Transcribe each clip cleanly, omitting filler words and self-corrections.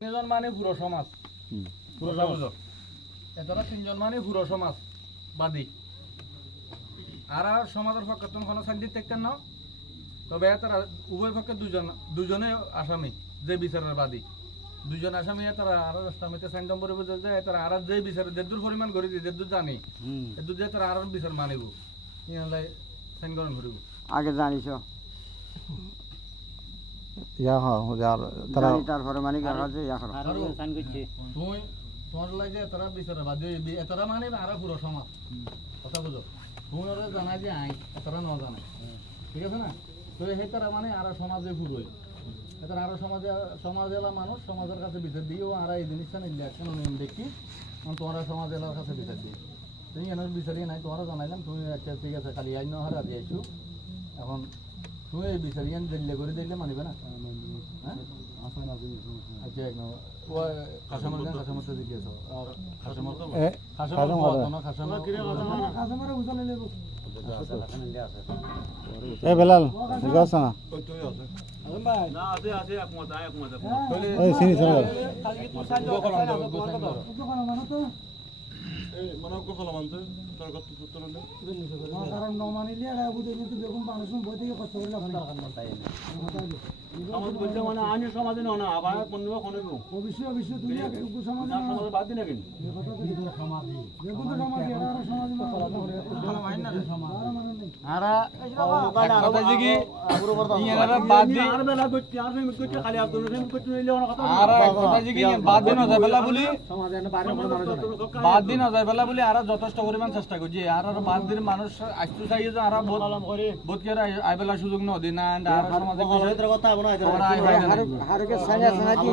তিনজন মানে পুরো সমাজ এছাড়া তিনজন মানে পুরো সমাজ বাদী আর সমাজের পক্ষে কোনো শান্তি থাকতেন না তবে তারা উভয় পক্ষে দুজনে আসামি যে বিচারের বাদী দুজন আসামি তারা আর রাস্তামিতে সাইন নম্বরে বুঝে যায় তারা আর যে বিচার যেদূর পরিমাণ করে দিয়ে যেদূর জানি এদূর যে তারা আর বিচার মানিব ইনালে সাইন গ্রহণ করিব আগে জানিস ইয়া হাজার তারা তারপরে মানে কাগজে ইয়া করো আর সাইন করছে তুই তোমার লাগে তারা বিচার বাদী তারা মানে আর পুরো সমাজ কথা বুঝো তুই ওরা জানা যে আই তারা না জানে ঠিক আছে না তো সেই তারা মানে আর সমাজে পুরোই এটা আরো সমাজেলা মানুষ সমাজের কাছে বিচার দিও আর এই জিনিসটা নিলে কোনো নিয়ম দেখি তোমরা সমাজেলার কাছে বিচার দিই তুমি এনার বিচারই নাই তোমরা জানাইলাম তুমি আচ্ছা ঠিক আছে খালি আইন হার আদি আইসু এখন তুমি এই বিচারি আন দিল্লে করে দিলে মানিবে না হ্যাঁ আচ্ছা এক নম্বর ও খাসামার গান খাসামারতে দিয়েছো আর খাসামার উজালে নেব এ বেলাল যাস না না আছে আছে একমত এই সিনি চলো এই মনে কখনো মানতে তার কত সূত্র নেই কারণ ন মানিলে আর বুঝে কিন্তু বেগুন মানুষ বই থেকে কষ্ট করে লাভ না তাই না সমাজ বলতে মানে আইনের সমাজে না আবার কোনও কোনও অবশ্যই তুমি সমাজে সমাজে বাদ দিন কেন সমাজে বেগুন তো সমাজে আর সমাজে ভালো মাইন না আর কথা জিগি ইয়ারা বাদ দি আর বেলা করতে আর ফেম করতে খালি আব্দুল ফেম করতে নিলে ওনা কথা আর কথা জিগি বাদ দিন যায় বেলা বলি সমাজে না বাইরে মানুষ বাদ দিন যায় বেলা বলি আর যথেষ্ট পরিমাণ চেষ্টা করছি আর বাদ দিন মানুষ আসতে চাই যে আর বহুত বহুত করে আইবেলা সুযোগ ন দিন আর সমাজে বিষয়ের কথা বনা হারুকে সানিয়া আছে নাকি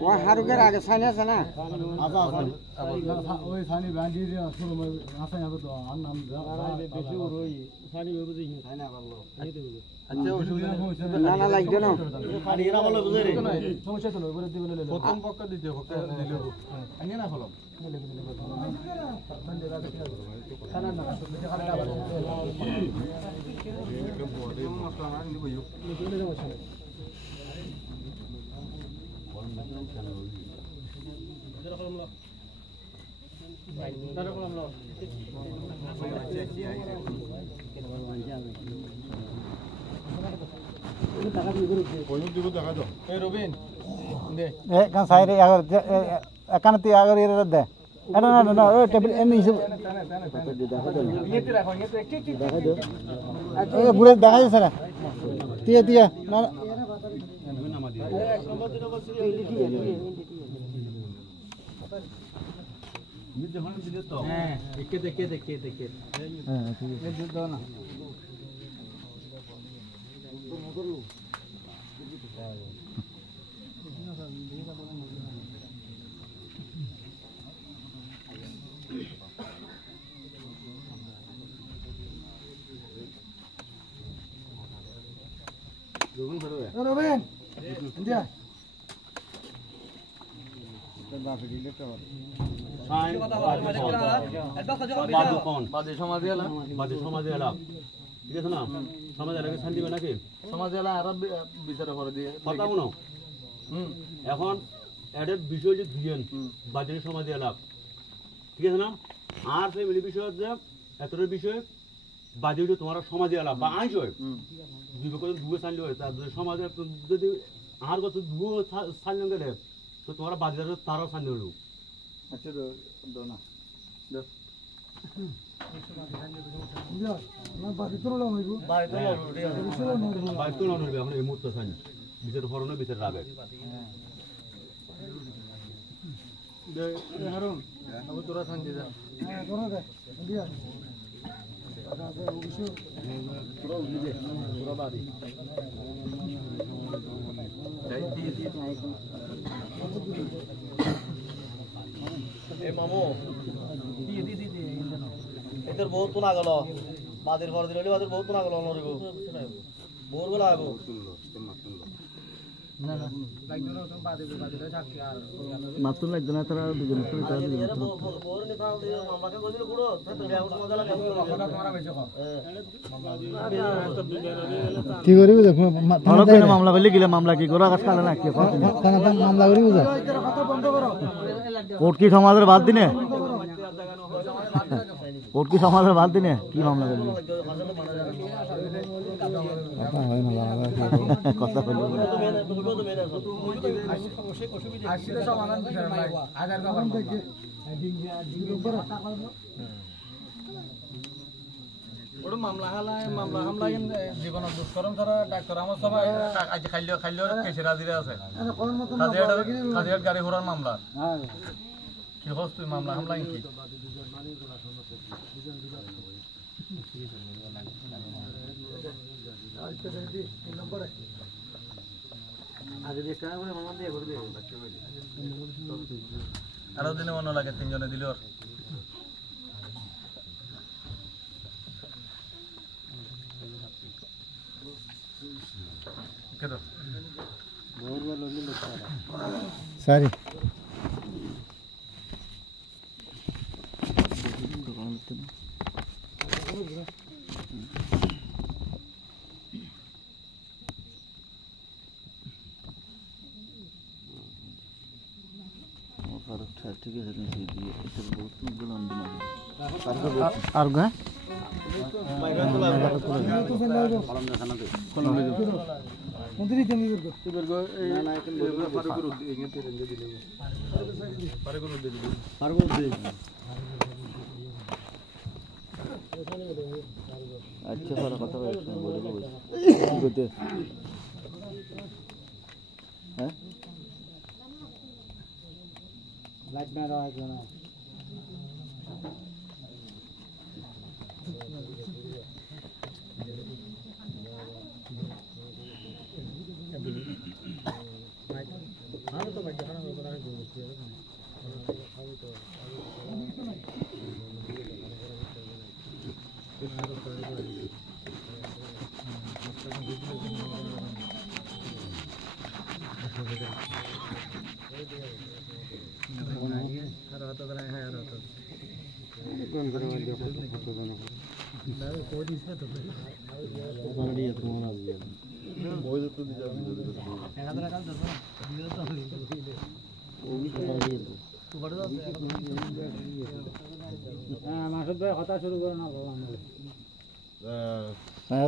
ও হারুকের আগে সানিয়া আছে না ওই সানি বাঁধি দিয়ে শুরু আসা যাবে তো আর নাম বেশি ওই সানি বুঝি সানি পারলো আচ্ছা অসুবিধা না না লাগবে না খালি এরা বলে বুঝে রে সমস্যা তো নয় বলে দিবেন প্রথম পক্ষ দিতে পক্ষ দিলে আনি না ফলম রবিন দে এ কান সাইরে আগর একানতি আগর এর দে না না না ওই টেবিল এমনি হিসাব ইয়েতে রাখো ইয়েতে ঠিক ঠিক এ বুড়ে দেখা যাচ্ছে না তিয়া তিয়া না হ্যাঁ একে দেখে হ্যাঁ ঠিক আছে দুধ দাও না রবিন ইন্ডিয়া বাদে সমাজে এলা ঠিক আছে না সমাজে এলাকা শান্তি হবে নাকি সমাজে এলা আর বিচারে করে দিয়ে কথা বলো এখন এটার বিষয় যে দুজন বাজারের সমাজে এলাক ঠিক আছে না আর ফ্যামিলি বিষয় যে এতটার বিষয় বাজে হচ্ছে তোমার সমাজে এলাক বা আইস হয় দুই পক্ষ দুয়ে ছাড়লে হয় তার সমাজে যদি আর কত দুয়ে ছাড়লে গেলে তো তোমার বাজারে তারাও ছাড়লে হলো আচ্ছা দো না বাইক তো নড়বে এখন এই মুহূর্তে ছাড়ি বিচার হরণে বিচার রাবে হারুন আবু তোরা শান্তি যা হ্যাঁ তোরা দে দিয়া মামু এদের বহুত না গেল বাদের ঘর দিলে বাদের বহুত না গেল নড়ব ভোরবেলা আইব না না মাত্র লাগবে না তারা দুজনে কি করিবি দেখো মামলা করলে গেলে মামলা কি করো আকাশ কালে না কি মামলা করিবি কোর্ট কি সমাজের বাদ দিনে কোর্ট কি সমাজের বাদ দিনে কি মামলা করবি কথা বলি মামলা হামলা জীবন দুষ্কর্ম ছাড়া ডাক্তার আমার সবাই আজ খাইলেও কেসের হাজিরা আছে হাজিরার গাড়ি ঘোড়ার মামলা কি হস তুই মামলা হামলা কি আরো দিনে মনে লাগে তিনজনে দিল সারি ঠিক আছে আর গা আচ্ছা ভালো কথা বলতে হ্যাঁ লাইট না রাখা কেন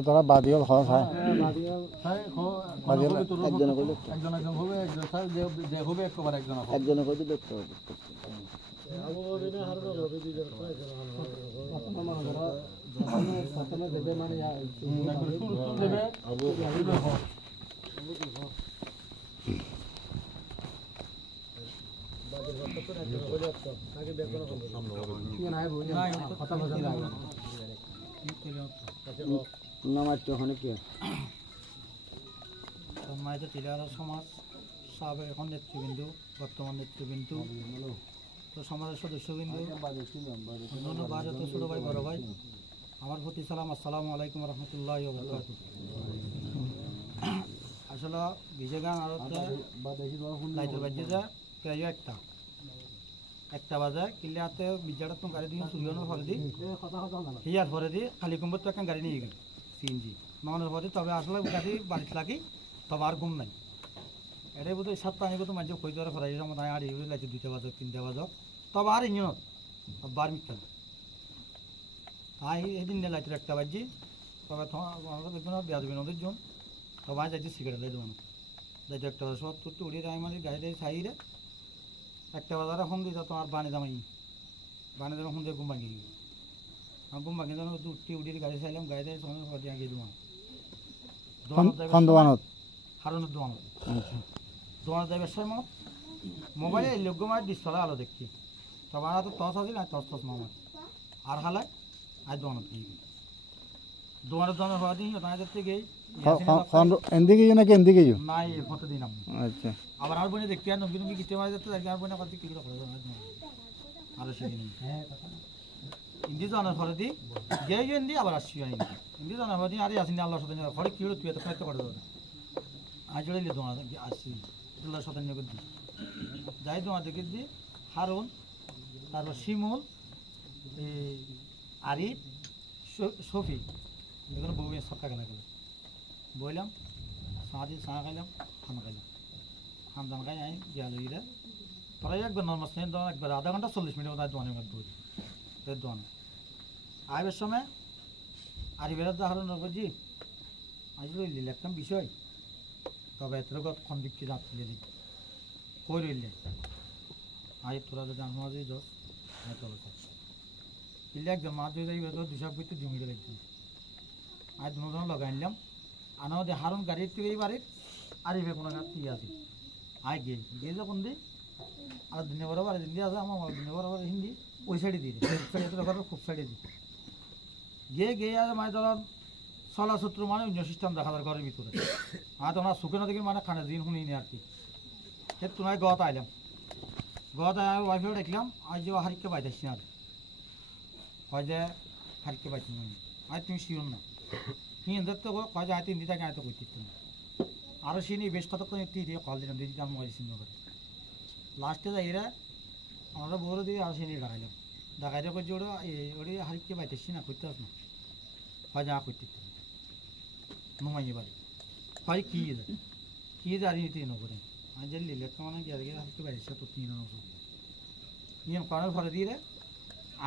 তোরা বাদিয়াল খাওয়া খায় একজনে করে দেখতে হবে সম্মানিত টিলারা সমাজ সাবেক এখন নেতৃবৃন্দ বর্তমান নেতৃবৃন্দ তো সমাজের সদস্যবৃন্দ অন্যান্য বাজেত ছোট ভাই বড় ভাই আমার প্রতি সালাম আসসালামু আলাইকুম রহমতুল্লাহ আসলে বিজয়গান আর লাইটের বাজে যা প্রায় একটা বাজে কিনলে হাতে বিজাটা তো গাড়ি দিয়ে চুরিয়ানোর পরে দিই হিয়ার পরে দিই খালি কুম্বর তো একটা গাড়ি নিয়ে গেল সিএনজি নামানোর পরে তবে আসলে গাড়ি বাড়িতে লাগি তবে আর ঘুম নাই এটাই বোধহয় সাত পানি বোধ মানুষ খই দেওয়ার ফরাই সময় আর এগুলো লাগছে 2টা বাজক 3টা বাজক তবে আর ইঞ্জিনত বার মিথ্যা এদিন লাইটের একটা বাজছি তবে দেখবেন বেয়াদ বিনোদের জন তবে যাইছি সিগারেট লাই দেবো যাইতে একটা বাজে 70 উড়িয়ে আমি মানে গাড়িতে সাইডে একটা বাজারে ফোন দিয়ে তোমার বানে জামাই বানে জামা ফোন দিয়ে ঘুম ভাঙি আমি ঘুম ভাঙি জানো উঠিয়ে গাড়ি চাইলাম গাড়িতে সময় ফটো আঁকিয়ে দেবো হারুনের দোকান দোকান যাইবার সময় মোবাইলে লোক মার ডিসপ্লে আলো দেখছি তবে আর তো টস আছে না টস মামার আর হালায় আর দোকানত গিয়ে দোকানের দোকানে হওয়া দিন ওটা যাচ্ছে গিয়ে এদিকে নাকি এদিকে নাই ফটো দিলাম আচ্ছা আবার আর বনে দেখতে আর নবী নবী গিতে মারা যাচ্ছে আর বনে কত কি করে আর সেদিন ইন্দি জানার পরে দি গিয়ে গিয়ে ইন্দি আবার আসছি ইন্দি জানার পরে আরে আসিনি আল্লাহর সাথে পরে কি হলো তুই এত খাইতে করে আজ জড়াইলে দোয়া আসছি দুল্লা শতান্য করে দিই যাই দোয়া দেখে দিই হারুন তারপর শিমুল আরিফ শফি এখানে বউ সক্কা খেলা গেল বইলাম চা খাইলাম খানা খাইলাম খান দান খাই আই গেল ইরা প্রায় একবার নর্মাল স্নেহ দোয়ান একবার আধা ঘন্টা 40 মিনিটের মধ্যে দোয়ানের মধ্যে বই দোয়ান আইবের সময় আরিফের হারুন জি আজ রইলি একটা বিষয় তবে এত খন্দিককে যাচ্ছিলে দেখি কই রইলে আজ তোরা যদি আমার মাঝে যাস হ্যাঁ তোর ইলে একদম মাছ হয়ে যাইবে তো দুশাক করতে জমিতে লাগছে আজ দুজন লগাই নিলাম আনা ওদের হারুন গাড়ির থেকে বাড়ির আরিফে কোনো গাছ দিয়ে আছে আয় গিয়ে যখন দিই আর দিনে বরাবর দিন দিয়ে আছে আমার দিনে বরাবর হিন্দি ওই সাইডে দিয়ে খুব সাইডে দিই গিয়ে আছে মানে ধর চলা শত্রু মানে অন্য সিস্টেম দেখা যায় ঘরের ভিতরে আর তোমার সুখে না দেখি মানে খানা দিন শুনি নি আর কি সে তোমায় গত আইলাম গত ওয়াইফেও দেখলাম আজ যে হারিকে পাইতেছি আর হয় যে হারিকে পাইছি না আজ তুমি শিওর না হিন্দের তো কয় যে আয় 3 দিন আগে আয় তো করতে না আরও সিনি বেশ কতক্ষণ একটু দিয়ে কল দিলাম দিদি আমি মোবাইল চিহ্ন করে লাস্টে যাই এরা আমরা বড় দিয়ে আরও সিনি ডাকাইলাম ডাকাইতে করছি ওটা হারিকে পাইতেছি না করতে পারছ না হয় যা করতে নুমাইয়ে বাড়ি হয় কি জারি নিতে নকরে আমি যে লিলে তো মানে গিয়ে হারিকে পাইতেছে তো 3 নকর নিয়ম করার ঘরে দিয়ে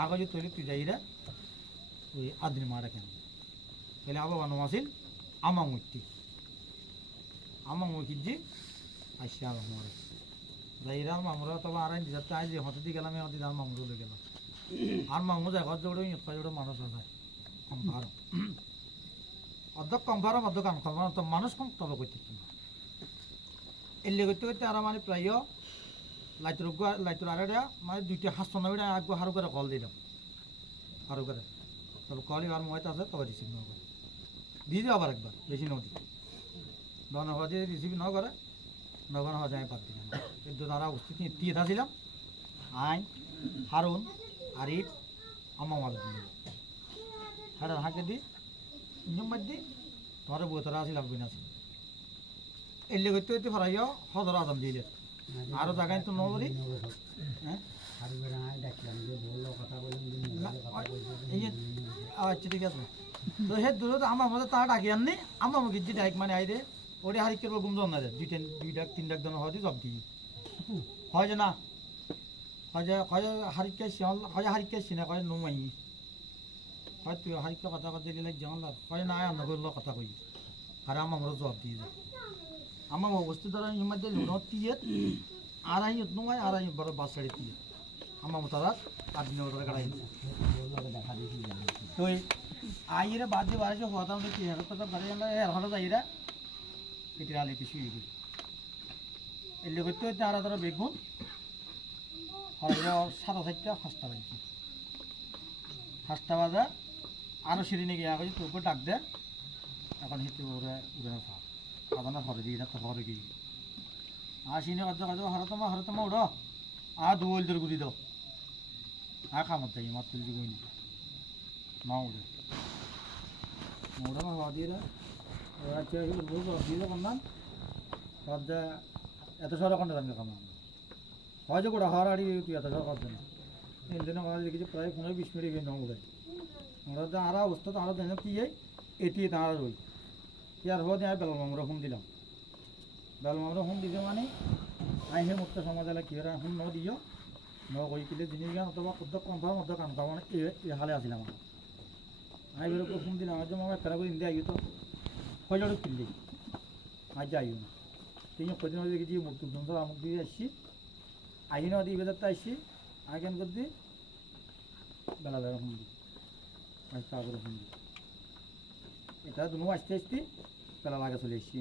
আগে যে তৈরি তুই যাই রে ওই আদিন মারা কেন তাহলে আবার বানো আসিল আমার মুক্তি আসছে আবার মরে যাইরা মামুরা তবে আর যাতে আজ হতে দিয়ে গেলাম হতে আর মামুরও লয়ে গেলাম আর মামু যায় ঘর জোড়ে জোড়ে মানুষ আছে কম ভাড়া অর্ধেক কম ভাড়া অর্ধেক আনকম তো মানুষ কম তবে করতে এলে করতে করতে আর মানে প্রায় লাইটর আড়াইটা মানে 2টা হাঁস নয় আগ হারু করে কল দিলাম হারু করে তবে কলই আর ময়তা আছে তবে রিসিভ না করে দিয়ে দিও আবার একবার বেশি নদী দন হওয়া দিয়ে রিসিভ না করে নগর হওয়া যায় পারতি না কিন্তু তারা উপস্থিত দিয়ে থাকছিলাম আই হারুন আরিফ আমার মাঝে দিল হ্যাঁ হাঁকে দিই নিয়ম বাদ দিই তোমার বই তোরা আসি লাগবে না এলে করতে করতে ফরাইও হজর আদম দিলে আরও জায়গায় তো নবরি হ্যাঁ আচ্ছা ঠিক আছে তো সে দূরে আমার মধ্যে তারা ডাকি আননি আমার মুখে যে ডাইক মানে আই রে ওটা হারিকের গুম জন না যায় 2 ডাক 3 ডাক জন হয় সব দিই হয় যে না হয় যে হারিকে শিয়াল হয় হারিকে সিনা হয় নুমাই হয় তুই হারিকে কথা কথা দিলে যেমন হয় না আয় নগর কথা কই আর আমার জবাব দিয়ে যায় আমার অবস্থা ধরো ইমাদের লুনো দিয়ে আড়াই নয় আড়াই বড় বাস ছাড়ি দিয়ে আমার তারা 8 দিনের মতো গাড়াই তো আইরে বাদ দিয়ে বাড়ি হতাম কি কথা বাড়ি হঠাৎ আইরা এটির আলি কিছু এলে করতে হচ্ছে আর ধরো বেগুন হয়তো 4:30 5টা বাজছে 5টা বাজা আরও সিঁড়ি নিয়ে গিয়ে তোকে ডাক দে এখন হেঁটে উড়ে না সাধারণ হরে দিয়ে না তো হরে গিয়ে আসিনি কাজ কাজ হরতমা উড়ো দুল তোর গুড়ি দাও খামার যাই মাছ তুলছি গইনি মা উড়ে মৌড়া হওয়া দিয়ে দিয়ে করলাম সবজা এত সরা কন্টা দামে খামার হয়তো গোটা হওয়ার আড়ি তুই এত সরা করছে না দিনে আমরা দেখেছি প্রায় 15-20 মিনিট গিয়ে নাম উড়ে আমরা তো আরো অবস্থা তো আরো দেখে কি এটি তাঁরা রই কি আর হওয়া দিয়ে বেলা মামুরা ফোন দিলাম বেলা মামুরা ফোন দিতে মানে আই হে মুক্ত সমাজ এলাকা কি এখন ন দিও ন কই কিলে জিনিস গান অথবা অর্ধেক কনফার্ম অর্ধেক আনকাম মানে এই হালে আসিলাম আমরা আই বেরো ফোন দিলাম আজ মামা তারা করে ইন্ডিয়া আইও তো হয়তো কিনলি আজ আইও না তিন কদিন হয়ে দেখেছি মুক্ত ধর আমুক দিয়ে আসছি আই না দিয়ে বেদারটা আসছি আই কেন করতে বেলা বেলা ফোন দিই আজ তারপরে ফোন দিই এটা দুনো আসতে আসতে বেলা লাগা চলে এসছি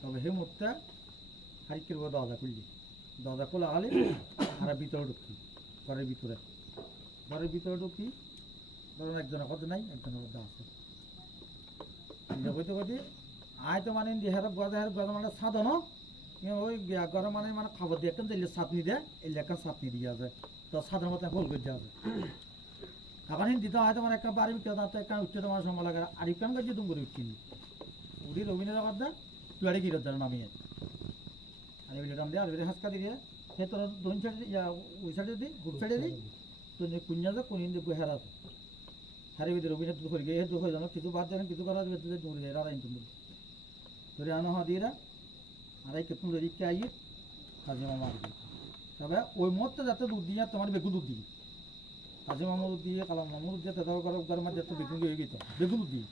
তবে সেই মুহূর্তে হারিকের দরজা খুললি দরজা খোলা খালি আর ভিতরে ঢুকি ঘরের ভিতরে ঢুকি ধরুন একজনের কথা নাই একজনের কথা আছে কইতে কইতে আয় তো মানে হেরা গজা মানে সাধন ওই ঘরে মানে মানে খাবার দিয়ে একটা দিলে চাটনি দেয় এই লেখা চাটনি দিয়ে আছে তো সাধারণ মতো ফুল করে আছে এখন দিতে হয়তো মানে একটা বাড়ি উঠতে একটা উঠতে তোমার সময় লাগে আর ইকান গাছ তুমি করে উঠছিনি উঠি রবীন্দ্র কথা তুই আরে কি রোজ নামিয়ে আর এই ভিডিওটা আমরা আর হাসকা দিয়ে সে তোর দোন সাইডে ওই সাইডে দি গুড সাইডে দি তো কুঞ্জা যা কোন ইন্দে হেরা হারে ভিতরে অভিনয় তো করে গিয়ে দুঃখ জানো কিছু বাদ জানেন কিছু করা যাবে তুই দূরে এরা আইন তুমি ধরে আনো হা দিয়ে আর এই কেতন রিকে আইয়ে কাজে মামা দিবে তবে ওই মতটা যাতে দুধ দিয়ে তোমার বেগুন দুধ দিবি কাজে মামা দুধ দিয়ে কালাম মামা দুধ দিয়ে তেতাও করে উপকার মাঝে তো বেগুন হয়ে গেছে বেগুন দুধ দিয়ে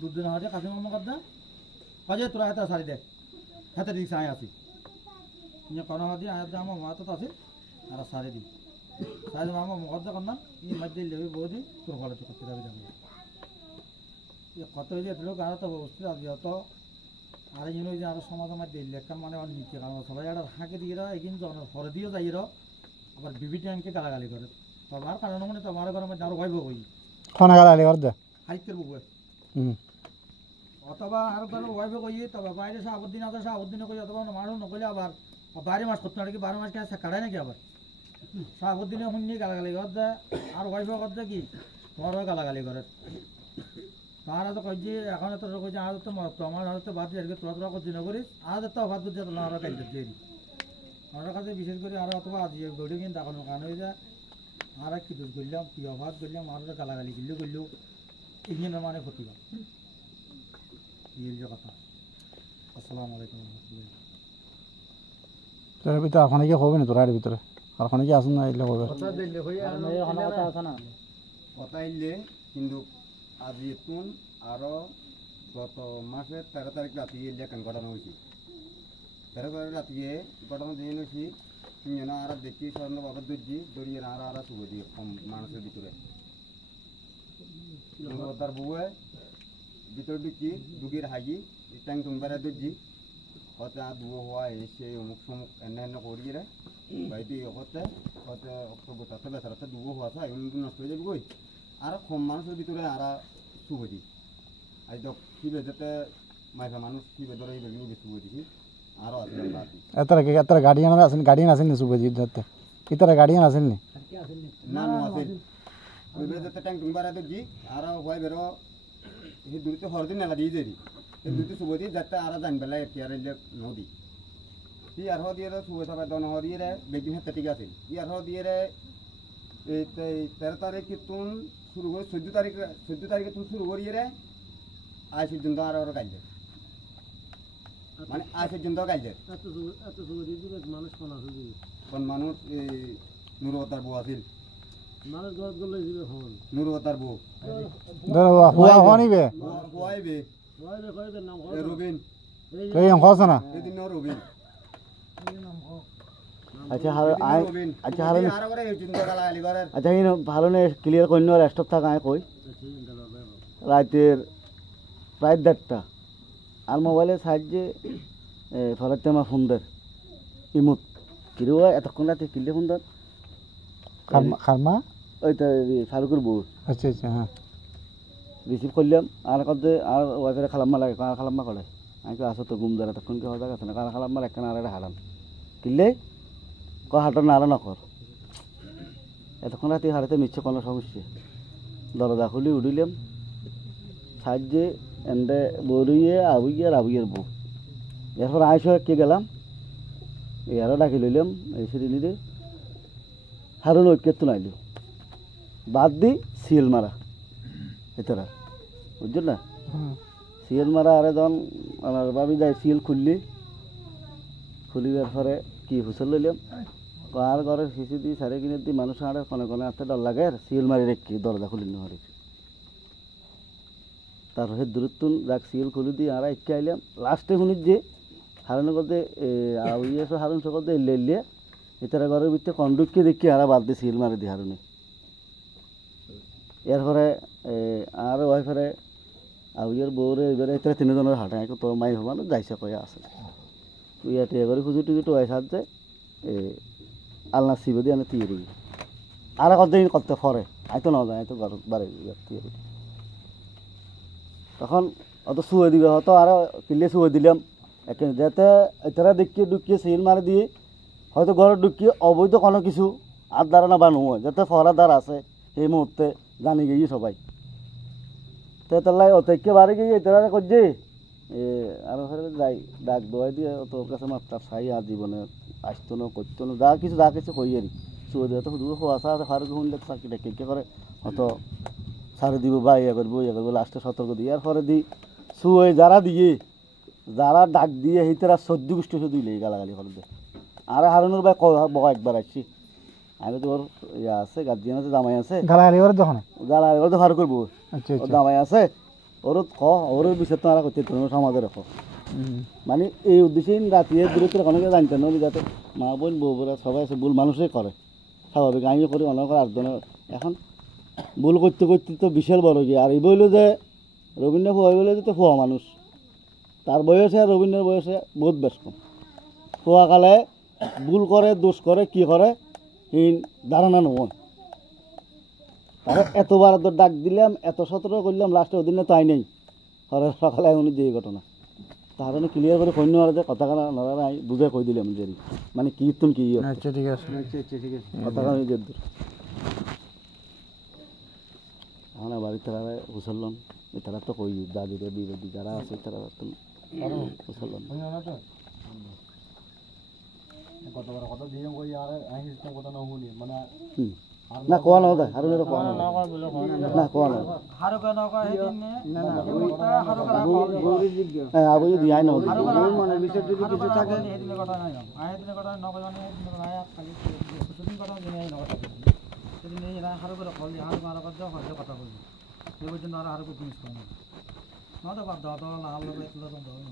দুধ দিন হাতে কাজে মামা কাদা কাজে তোরা হাতে সারি দে হাতে দিক সাই আসি নিয়ে কোনো হাতে আয়াত আমার মা তো আছে আর সারি দি সারি মামা মগজ করনা এই মধ্যে লেবে বদি তোর ঘরে তো করতে যাবে যাবে এ কত হয়ে যায় লোক আর তো অবস্থা আছে অত আর এই যে আরো সমাজ আমার দিল্লি একটা মানে অনেক নিচে কারণ সবাই একটা হাঁকে দিয়ে এগিন যখন ঘরে দিয়েও যাই আবার বিবি ট্যাঙ্কে গালাগালি করে তোমার কারণ মানে তোমার ঘরের মধ্যে আরো ভাইব হই খানা গালাগালি করে দে হাইকের বুকে হুম অথবা আর কারো ওয়াইফে কই তবে বাইরে সাবদিন আছে সাবদিনে কই অথবা মানুষ নকলে আবার বাইরে মাস করতে নাকি 12 মাস কে কাটায় নাকি আবার সাবদিনে হুন্নি গালাগালি করে আর ওয়াইফে করতে কি তোমারও গালাগালি করে তারা তো কই যে এখন তো কই যে আর তো তোমার আর তো বাদ দিয়ে তোরা তোরা করছিস না করিস আর তো বাদ দিয়ে তোলা আর কাজ দিয়ে দি আমার কাছে বিশেষ করে আর অথবা আজ গড়ে কিন্তু এখন কারণ হয়ে যায় আর কি দোষ করলাম কি অভাব করলাম আর গালাগালি করলো ইঞ্জিনের মানে ক্ষতি হয় এই যে কথা আসসালামু আলাইকুম তোর ভিতরে আর কি হবে না তোর ভিতরে আর কি আসুন না এলে হবে কথা দিলে হই আর কথা আছে না কথা ইলে কিন্তু আজি তুন আরো গত মাসের 13 তারিখ রাতে ইলেকশন ঘটনা হয়েছে 13 তারিখ রাতে ঘটনা দিয়ে হয়েছি তিনজন আর দেখি স্বর্ণ বাবা দর্জি দড়িয়ে আর শুভ দিয়ে কম মানুষের ভিতরে তার বউয়ে ভিতর ঢুকি ঢুকির হাগি ট্যাং টুংবারে দর্জি হতে আর দুয়ো হওয়া এসে অমুক সমুক এনে করিয়ে রে বাইটি হতে হতে অক্টোবর তাতে বেসারাতে দুয়ো হওয়া চাই নষ্ট হয়ে যাবে কই আর কম মানুষের ভিতরে আর শুভ দি আজ তো কি বেজাতে মাইফা মানুষ কি বেদরে এই বেগুনি শুভ দিছি আরও আছে এতরা গার্ডিয়ান আছেন নি সুবজি যাতে ইতরা গার্ডিয়ান আছেন নি না নো আছে ওই বেজাতে ট্যাঙ্ক টুংবারে দর্জি আর হয় বেরো এই দূরতে হরদিন নেলা দিয়ে দেরি এই দূরতে শুভ দি যাতে আর জান বেলা এতিয়ারে নদী ই আর দিয়ে শুভ সবাই দন দিয়ে রে বেগিন হাতে ঠিক আছে ই আর দিয়ে রে এই 13 তারিখ তুন শুরু করে 14 তারিখে তুন শুরু করিয়ে রে আজ পর্যন্ত আর গাইলে মানে আজ পর্যন্ত গাইলে কোন মানুষ নুরতার বউ আছিল নুরতার বউ হুয়া হনিবে হুয়াইবে রবিন এই হস না এদিন রবিন আচ্ছা রবিন আচ্ছা হারুন আর করে এই চিন্তা গালাগালি করে আচ্ছা এই ভালো ক্লিয়ার করুন স্টপ থাকা কই রাতের প্রায় 1:30টা আর মোবাইলের সাহায্যে ফলাতে আমার ফোনদের ইমুত কিরে এতক্ষণ রাতে কিনলে ফোনদের খারমা ওই তো ফারুকের বউ আচ্ছা আচ্ছা হ্যাঁ রিসিভ করলাম আর করতে আর ওয়াইফের খালাম্মা লাগে কার খালাম্মা করে আমি তো আসো তো ঘুম ধরে তখন কি হওয়া গেছে না কার খালাম্মার একটা আর হারাম কিনলে ক হাঁটা নাড়া না কর এতক্ষণ রাতে হারাতে মিচ্ছে কোনো সমস্যা দরজা খুলি উঠিলাম সাহায্যে এন্ডে বড়িয়ে আবুইয়ের বউ এরপর আইসো কে গেলাম আরও ডাকি লইলাম এই সিঁড়ি হারুন ঐক্যের তো নাইল বাদ দি সিএল মারা এতরা বুঝছেন না সিএল মারা আরে যখন আমার ভাবি যায় সিএল খুলিবার পরে কি হুসল লইলাম আর ঘরের সিসি দিয়ে সাড়ে কিনে দিয়ে মানুষ আড়ে কনে কনে আসতে ডর লাগে আর সিএল মারি রেখি দরজা খুলি নহরে তারপরে দূরত্বন যাক সিএল খুলি দিয়ে আর একে আইলাম লাস্টে শুনি যে হারুন করতে ইয়েছো হারুন সকলতে এলে এতারা ঘরের ভিতরে কন্ডুককে দেখি আর বাদ দিয়ে সিএল মারি দিই হারুনে এরপরে আর ওয়াইফারে আউয়ের বউরে এবারে এতারা তিনজনের হাঁটে একটু তোর মাই হবা না যাইছে কয়ে আসে তুই এটি এবারে খুঁজে টুজে টোয়াই সাজছে আলনা শিবে দিয়ে আনে তিয়ে দিবি আর কতদিন করতে ফরে আই তো না যায় আই তো ঘর বাড়ি তিয়ে দিবি তখন অত শুয়ে দিবে হয়তো আরও কিনলে শুয়ে দিলাম একে যাতে এতারা দেখিয়ে ঢুকিয়ে সিল মারি দিয়ে হয়তো ঘরে ঢুকিয়ে অবৈধ কোনো কিছু আর দ্বারা না বানো হয় যাতে ফরাদার আছে এই মুহূর্তে জানি গিয়ে সবাই তো তাহলে অতকে বাড়ি গিয়ে এতারা করছে আরো যাই ডাক দোয়াই দিয়ে তোর কাছে মাত্রা চাই আর জীবনে আসতো না করতো না যা কিছু কই আর সৌদি তো শুধু খোয়া চা ফারুক শুনলে চাকরিটা কে করে অত সারে দিব বা ইয়ে করবো লাস্টে সতর্ক দিই আর পরে দিই শুয়ে যারা ডাক দিয়ে সেইতারা 14 গোষ্ঠী শুধু দিলে গালাগালি করে দে আর হারুনুর ভাই বকা একবার আসছি আমি তোর ইয়ে আছে গার্জিয়ান আছে জামাই আছে গালাগালি করে যখন গালাগালি করে তো ফারুক করবো আচ্ছা ওর জামাই আছে ওর বিষয় তো আর করতে তুমি সমাজে রাখো মানে এই উদ্দেশ্যে রাতিয়ে দূরত্ব কোনো জানতেন না যাতে মা বোন বউরা সবাই আছে ভুল মানুষই করে স্বাভাবিক আমিও করি অনেক করে আটজনের এখন ভুল করতে করতে তো বিশাল বড় গিয়ে আর এই বললো যে রবীন্দ্র ফুয়াই বলে যে তো ফুয়া মানুষ তার বয়সে আর রবীন্দ্রের বয়সে বহুত বেশ কম ফুয়াকালে ভুল করে দোষ করে কি করে এই ধারণা নয় তারপর এতবার তো ডাক দিলাম এত সতর্ক করলাম লাস্টে ওদিনে তাই নেই ঘরে সকালে এমনি যে ঘটনা তার ক্লিয়ার করে কই নেওয়ার যে কথা কানা নড়া আমি বুঝে কই দিলাম যে মানে কি তুমি কি আচ্ছা ঠিক আছে ঠিক আছে কথা কানা যে দূর আমার বাড়িতে তারা হুসল্লন তারা তো কই দাদিরে বিরোধী যারা আছে তারা তো হুসল্লন কতবার কথা দিয়ে কই আর আইন সিস্টেম কথা না শুনি মানে না কোয়া না ওটা হারুনের কোয়া না না কোয়া না হারু কেন কয় হেদিন না হারু করা গৌরী যোগ্য হ্যাঁ আবু যদি আই না মনের ভিতর যদি কিছু থাকে হেদিনের কথা নাই হেদিনের কথা ন কয় মানে হেদিনের কথা খালি কিছুদিন কথা জেনে আই ন কথা সেদিন এই হারু করে কল দিয়ে হারু মারা কথা হয়তো কথা বলবি এই পর্যন্ত আর হারু কিছু মিস করে না তো বাদ দাও তো লাল লোক তুলো তো দাও না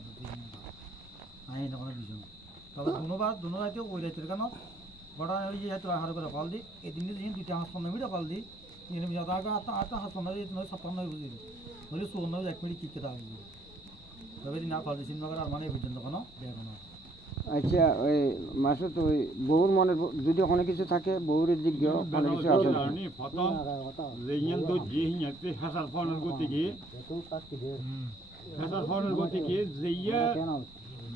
আই ন কোনো বিষয় তবে দুনো রাইতেও ওই রাইতের কেন বড় ওই যে হারু করে কল দি এদিন দিন দুইটা হাঁস পনেরো মিনিট কল দি তিন মিনিট আটা হাঁস পনেরো নয় সপ্তাহ নয় বুঝলি নইলে 54 1 মিনিট কি কেতা হইল তবে দিন আর কল দিন নগর আর মানে পর্যন্ত কোনো বের কোনো আচ্ছা ওই মাসুদ ওই বউর মনে যদি কোনো কিছু থাকে বউর দিক কোনো কিছু আছে প্রথম রেঞ্জন তো যে হিয়াতে হাসার ফোনের গতি কি হাসার ফোনের গতি কি যেইয়া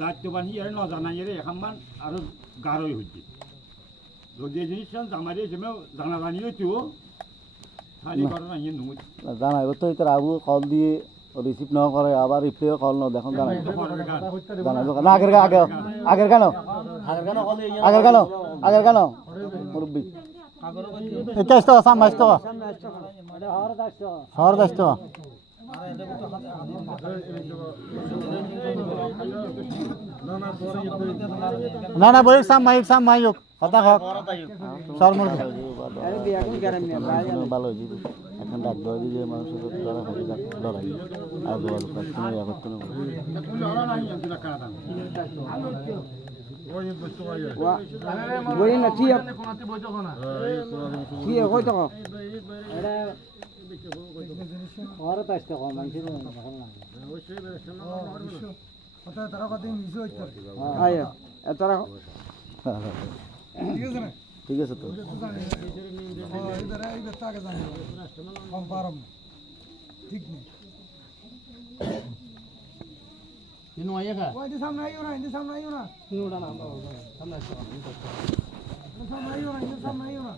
দায়িত্ববান হিয়ার ন জানাই রে এখানমান আরো গারই হইছে যদি জিনিসটা জামারে যেমন জানা জানিও তো খালি ঘটনা ইয়ে নুত জানাইব তো এটা আবু কল দিয়ে রিসিভ না করে আবার রিপ্লে কল না দেখুন জানাইব না আগের কেন মুরব্বী এটা আসতো সাম আসতো হর আসতো না না বই সাম মাই কথা হোক সর মুর ভালো হয়ে যাবে এখন ডাক দেওয়া দিয়ে মানুষের ধরা হবে ধরাই আর দেওয়া লোক তুমি করতে বই না ঠিক ঠিক কই তো ঘরত আসতে কম মানুষের কথা তারা কথা মিশে হইতে আয় তারা ঠিক আছে তো ঠিক নেই ইনো আইয়া খা ওই সামনে আইও না ইনি সামনে আইও না ইনোটা না সামনে আইও না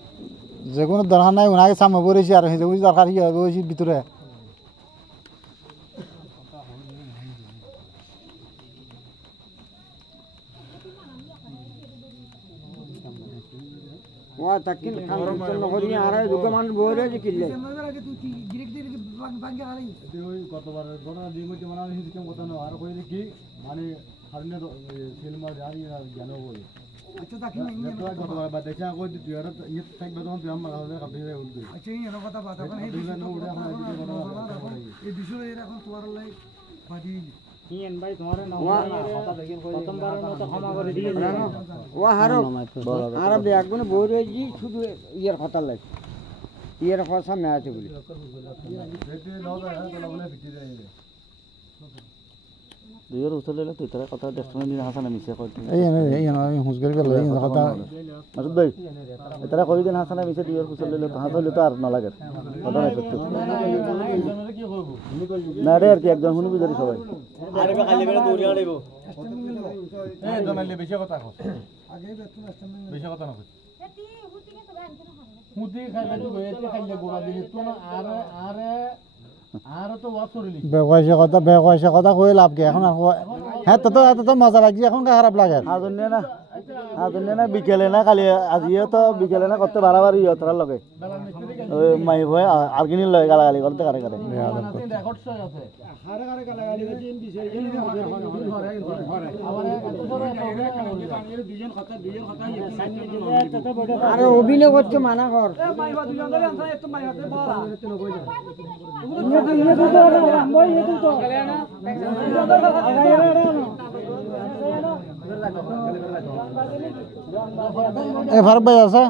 যে কোনো দরকার নাই ওনাকে সামনে পড়েছি আর যে দরকার কি হবে ওই ভিতরে ওয়া তাকিন খান নহরি আর দুগমান বইরে যে কিলে ওই কতবার ঘটনা দিয়ে মধ্যে মানে সিস্টেম কথা না আর কই কি মানে হারনে সিনেমা জানি আর জ্ঞান বই আচ্ছা তাকিন কতবার বাদ দেখা কই তুই আর ইয়ে থাকবে তখন তুই আমার কাছে কাপড় দিয়ে উঠবি আচ্ছা এই কথা বাদ এখন এই বিষয় না উড়ে আমরা এই বিষয় এখন তোমার লাই বাদি কিয়েন ভাই তোমারে না কথা দেখেন প্রথমবারের মতো ক্ষমা করে দিয়ে ও হারো আর ব্যাগগুলো বই রয়েছি শুধু ইয়ের কথা লাগে ইয়ের কথা সামনে আছে বলি দুইয়ের উচলে তুই তারা কথা দেখতে দিন হাসান মিশে কই এই হুঁশগের গেল কথা মাসুদ ভাই তারা কই দিন হাসান মিশে দুইয়ের উচলে তো হাসলে তো আর না লাগে কথা নাই সত্যি না রে আর কি একজন শুনবি বুঝারি সবাই আরে খালি বেলা দৌড়ে আড়াইব এই জমাইলে বেশি কথা কস বেশি কথা না কস হুতি খাইলে তো গয়েতে খাইলে গোড়া দিলি তো না আরে আর তো ওয়াক করিলি বেকয়সে কথা কই লাভ কি এখন হ্যাঁ তো মজা লাগছে এখন খারাপ লাগে আজন্য না বিকেলে না খালি আজিও তো বিকেলে না করতে বাড়াবাড়ি তোরার লগে বেলার মিস্ত্রি গেছে ওই মাই ভয় আর কিনির লগে গালাগালি করতে কারে কারে রেকর্ড সহ আছে হারে হারে গালাগালি হচ্ছে বিষয় আবার দুজন কথা আর অভিনয় করছে মানা কর ফারুক ভাই আছে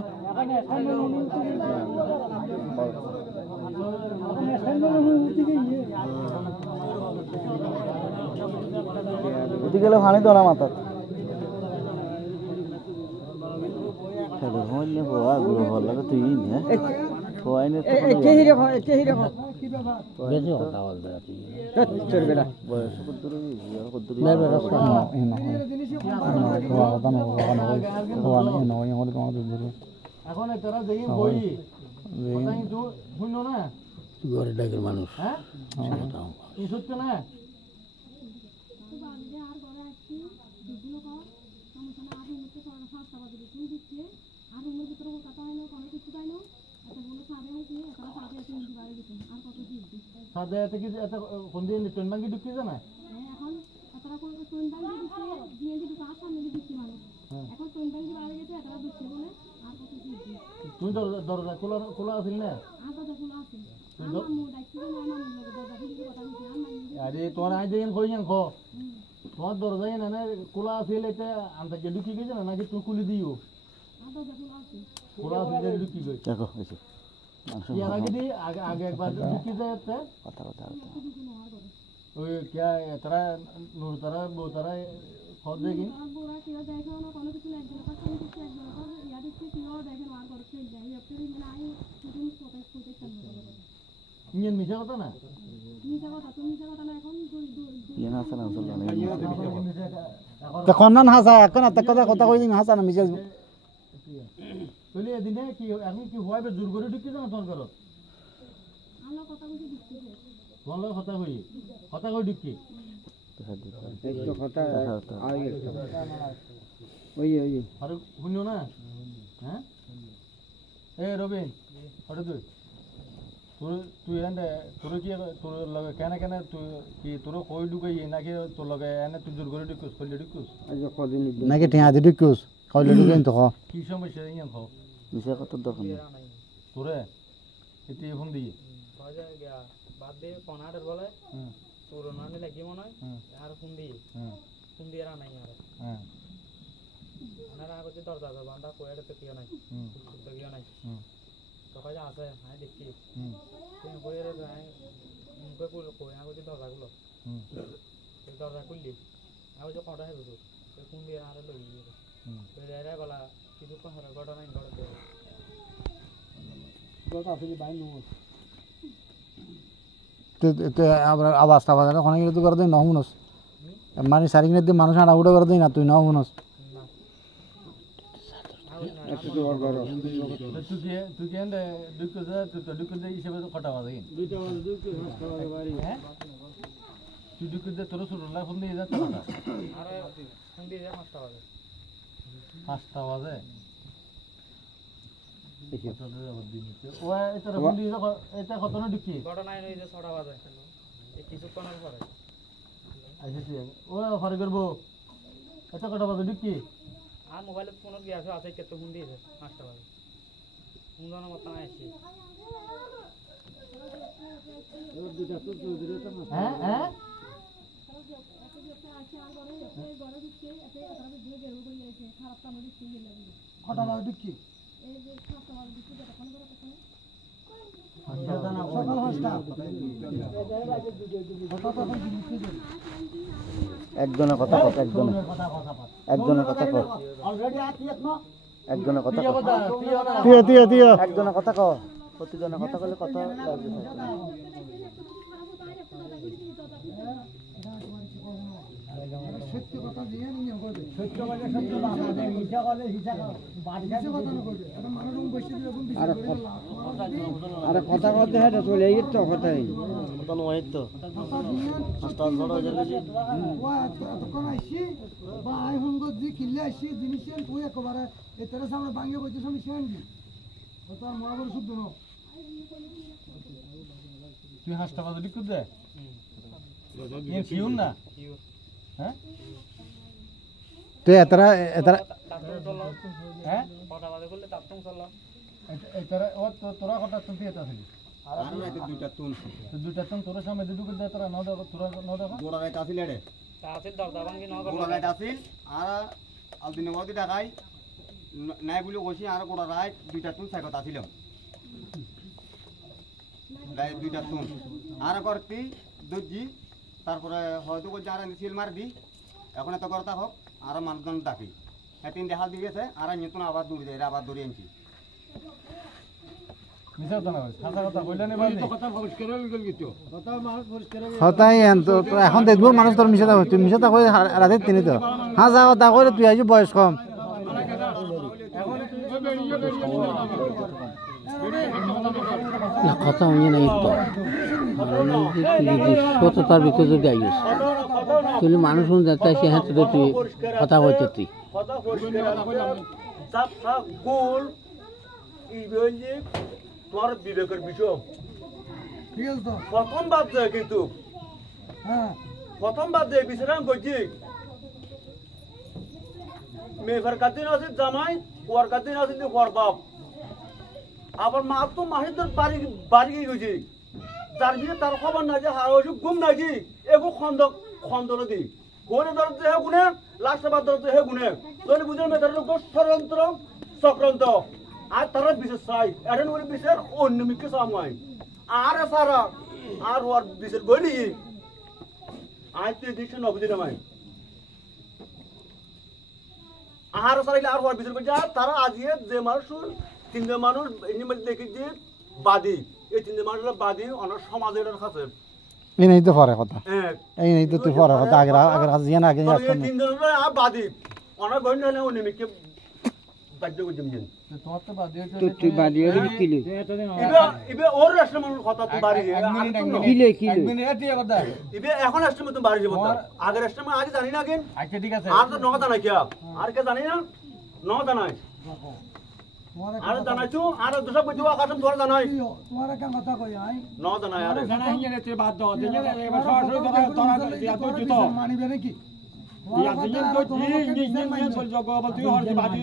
ওদিকে গেলে পানি তো না মাথার তুই এখন তোরা দেখি বই কিন্তু শুনো না ঘরে ডাকের মানুষ হ্যাঁ এই সত্য না সাদে এত কি এত কোন দিন ট্রেন বাঙ্গি ঢুকি জানা তুই দরজা খোলা আছিল না আরে তোমার আজ দেখেন কই যান খো তোমার দরজা না খোলা আছিল এটা আনতে ঢুকি গেছে না নাকি তুই খুলে দিও খোলা আছিল ঢুকি গই দেখো ইয়ার আগে দি আগে একবার ঢুকি যায় কথা ওই क्या তারা নূর তারা বউ তারা খোঁজ দেখি ইঞ্জিন মিশা কথা না কন্যান হাসা এখন এত কথা কই দিন হাসা না মিসেস বলি এদিনে কি এখন কি হয় জোর করে ঢুকি যাও তোর ঘর তোমার কথা কই ঢুকি আর শুনো না হ্যাঁ এ রবিন হঠাৎ তুই এনে তোর কি তোর লগে কেন তুই কি তোর কই ঢুকাই নাকি তোর লগে এনে তুই জোর করে ঢুকুস কইলে ঢুকুস নাকি টিয়া দি ঢুকুস কইলে ঢুকেন তো কি সমস্যা ইয়ান খাও মিশা কত দরকার তোরে এতে ফোন দিয়ে বাদ দিয়ে কনাডের বলে তোর নামে লাগি মনে হয় আর ফোন দিয়ে রানাই আর আনারা আগে দরজা বান্ধা কোয়াড়ে তো কিও নাই তো কিও নাই তো কাজে আছে আমি দেখি তুমি বইরে যাই মুখে পুরো কই আগে দরজাগুলো দরজা খুললি আগে যে কটা হবে তো ফোন দিয়ে আর লই তো এরা বলা কিছু কথা ঘটনা ঘটে কথা আছে ভাই নো আওয়াজ টাওয়াজ ওখানে গেলে তো করে দিই নহমুনস মানে সারি কিনে দিয়ে মানুষ আড়া উড়ে করে দিই না তুই নহমুনস তুই কেন ঢুকে হিসেবে তো কটা বাজে তুই ঢুকে তোর ছোট ফোন দিয়ে যাচ্ছে আর ফোন দিয়ে 5টা বাজে 5টা বাজে এটা কত না ঢুকি ঘটনা এই যে 6টা বাজে এই কিছুক্ষণের পরে আচ্ছা ও ফারে করবো এটা কটা বাজে ঢুকি আর মোবাইলে ফোনের গিয়ে আছে কত ফোন দিয়েছে 5টা বাজে ফোন জানা মত না আসি হ্যাঁ কটা বাজে ঢুকি একজনের কথা একজনের কথা একজনের কথা ক প্রতিজনের কথা বলে কথা সত্যি কথা দিয়ে নিয়ে করবে আরে কথা কথা হ্যাঁ চলে এই তো কথাই তুই হাঁসটা কত বিক্রি দে শিউন না হ্যাঁ তুই এতরা এতরা হ্যাঁ কথা বাদে করলে তাপতং চললাম এতরা ও তোরা কটা তুমি এটা থাকি আর রাইতে দুইটা তুন তো দুইটা তং তোর সামনে দুটো দে তোরা ন দেখো তোরা ন দেখো গোড়া রাইতে আসিল এড়ে তাতে দবদাবান কি নগর গোড়া রাইতে আসিল আর আলদিনে বড় দেখাই নাই বলে কইছি আর গোড়া রাইত দুইটা তুন সাইকত আসিল গায়ে দুইটা তুন আর করতি দুজি তারপরে হয়তো কইছে আর সিল মার দি এখন এত করতা হোক আর মানুষজন ডাকি হ্যাঁ তিন দেখাল দিয়ে গেছে আর নতুন আবার দৌড়ে যায় আবার দৌড়ে আনছি মিছা কথা না সাদা কথা কইলে নে বাদ হতাই তো এখন দেখবো মানুষ তোর মিশা থাকো তুই মিশা থাকো রাতে তিনি তো হ্যাঁ যা কথা কইলে তুই আইজি বয়স কম কথা হইয়ে নাই তো সততার ভিতরে যদি আইস তুই মানুষ যাতে সে হাতে তুই কথা কইতে তুই কথা সাপ সাপ গোল ইভেঞ্জে তোর বিবেকের বিষয় ঠিক আছে তো প্রথম বাদ যায় কিন্তু হ্যাঁ প্রথম বাদ যায় বিশ্রাম করছি মেয়ের কাছে আছে জামাই ওর কাছে আছে ওর বাপ আবার মা তো মাসের ধর বাড়ি বাড়ি গেছি যার বিয়ে তার খবর না যে হার ওষুধ ঘুম নাই যে এগো খন্দন দি কোনে ধর হে গুনে লাস্ট বার ধর হে গুনে তোর বুঝে মেয়েটার লোক ষড়যন্ত্র চক্রান্ত আর তারা বিশেষ চাই এখন ওর বিশেষ অন্য মিকে সাময় আর সারা আর ওর বিশেষ গলি আজ তুই দিচ্ছে নবদিন আমায় আর সারাইলে আর ওর বিশেষ করছে আর তারা আজকে যে মানুষ তিনজন মানুষ এর মধ্যে দেখি যে বাদী এই তিনজন মানুষ বাদী অনেক সমাজের কাছে এই নাই তো পরে কথা হ্যাঁ এই নাই তো তুই পরে কথা আগের আগের কাছে না আগে এই তিনজন আর বাদী অনেক গণ্য হলে অন্য মিকে বাধ্য করে জমজেন তোমার তো বাদ দিয়ে তুই বাড়িয়ে কিলে ইবে ওর রাষ্ট্র মানুষ কথা তো বাড়ি কিলে কিলে এক মিনিট দিয়ে কথা ইবে এখন রাষ্ট্র মতো বাড়ি যাবো আগের রাষ্ট্র আগে জানি না কেন আচ্ছা ঠিক আছে আর তো নগদা নাই কিয়া আর কে জানি না নগদা নাই আর জানাইছো আর দুসব কইছো আকাশম ধরে জানাই তোমার একটা কথা কই আই নগদা নাই আরে জানা হিয়ে তে বাদ দাও দিনে এবার সরাসরি ধরা ধরা দিয়া তো দিত মানিবে নাকি ইয়া দিনে তো নি বল জগ বল তুই হরজি বাদি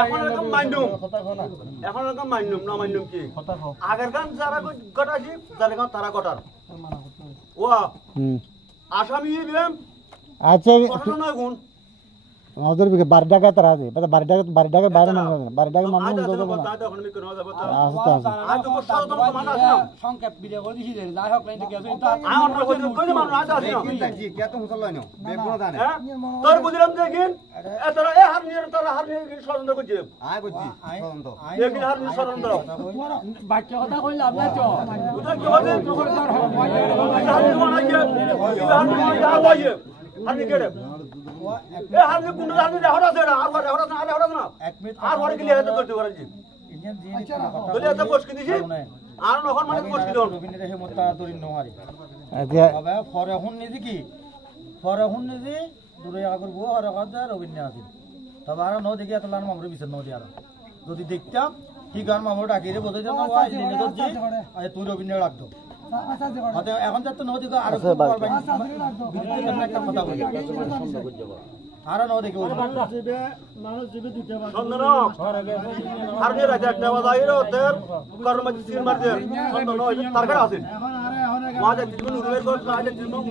এখন এরকম মাইন্ডুম এখন এরকম মাইন্ডুম না মাইন্ডুম কি আগের গান যারা গটাছি যারা গান তারা গটার ওয়া আসামি বিএম আচ্ছা কত নয় গুণ আমাদের বাড়ি টাকা তারা আছে বাড়ি টাকা বাইরে বাড়ি টাকা মানুষ সংক্ষেপ ভিডিও করে দিছি যাই হোক লাইন থেকে আসো তোর বুঝলাম দেখিন এতরা এ হার নিয়ে তোর হার নিয়ে ষড়যন্ত্র করছে আয় করছি এগিন হার নিয়ে ষড়যন্ত্র বাচ্চা কথা কইলে আপনার তো উদর কি হবে হার নিয়ে বানাইয়ে হার নিয়ে কেড়ে এ হার নিয়ে কোন হার নিয়ে হড়া দেনা আর হড়া না আর হড়া না আর হড়া গিয়ে এত করতে পারে জি বলে এত বসকে দিছি আর নখন মানে বসকে দন রবীন্দ্র হে মত দরিন নমারি আচ্ছা তবে ফরে হুন নিদি কি ফরে হুন নিদি দূরে আগর গো আর কথা রবীন্দ্র আছে তবে আর ন দেখি এত লান মামরে বিছন ন দিয়া যদি দেখতাম ঠিক আর মামরে ডাকি রে বলতে না ওই দিনে তো জি আরে তুই রবীন্দ্র ডাক দো আচ্ছা এখন তো ন দিকে আর বিরুদ্ধে একটা কথা বলি আর ন দেখি মানুষ জীবে দিতে পারে সন্ধান আর নিয়ে রাতে একটা বাজাই রে ওদের কর্মচারী সিল মার দে সন্ধান তারকার আছে মাঝে জীবন উড়বের কর আগে জীবন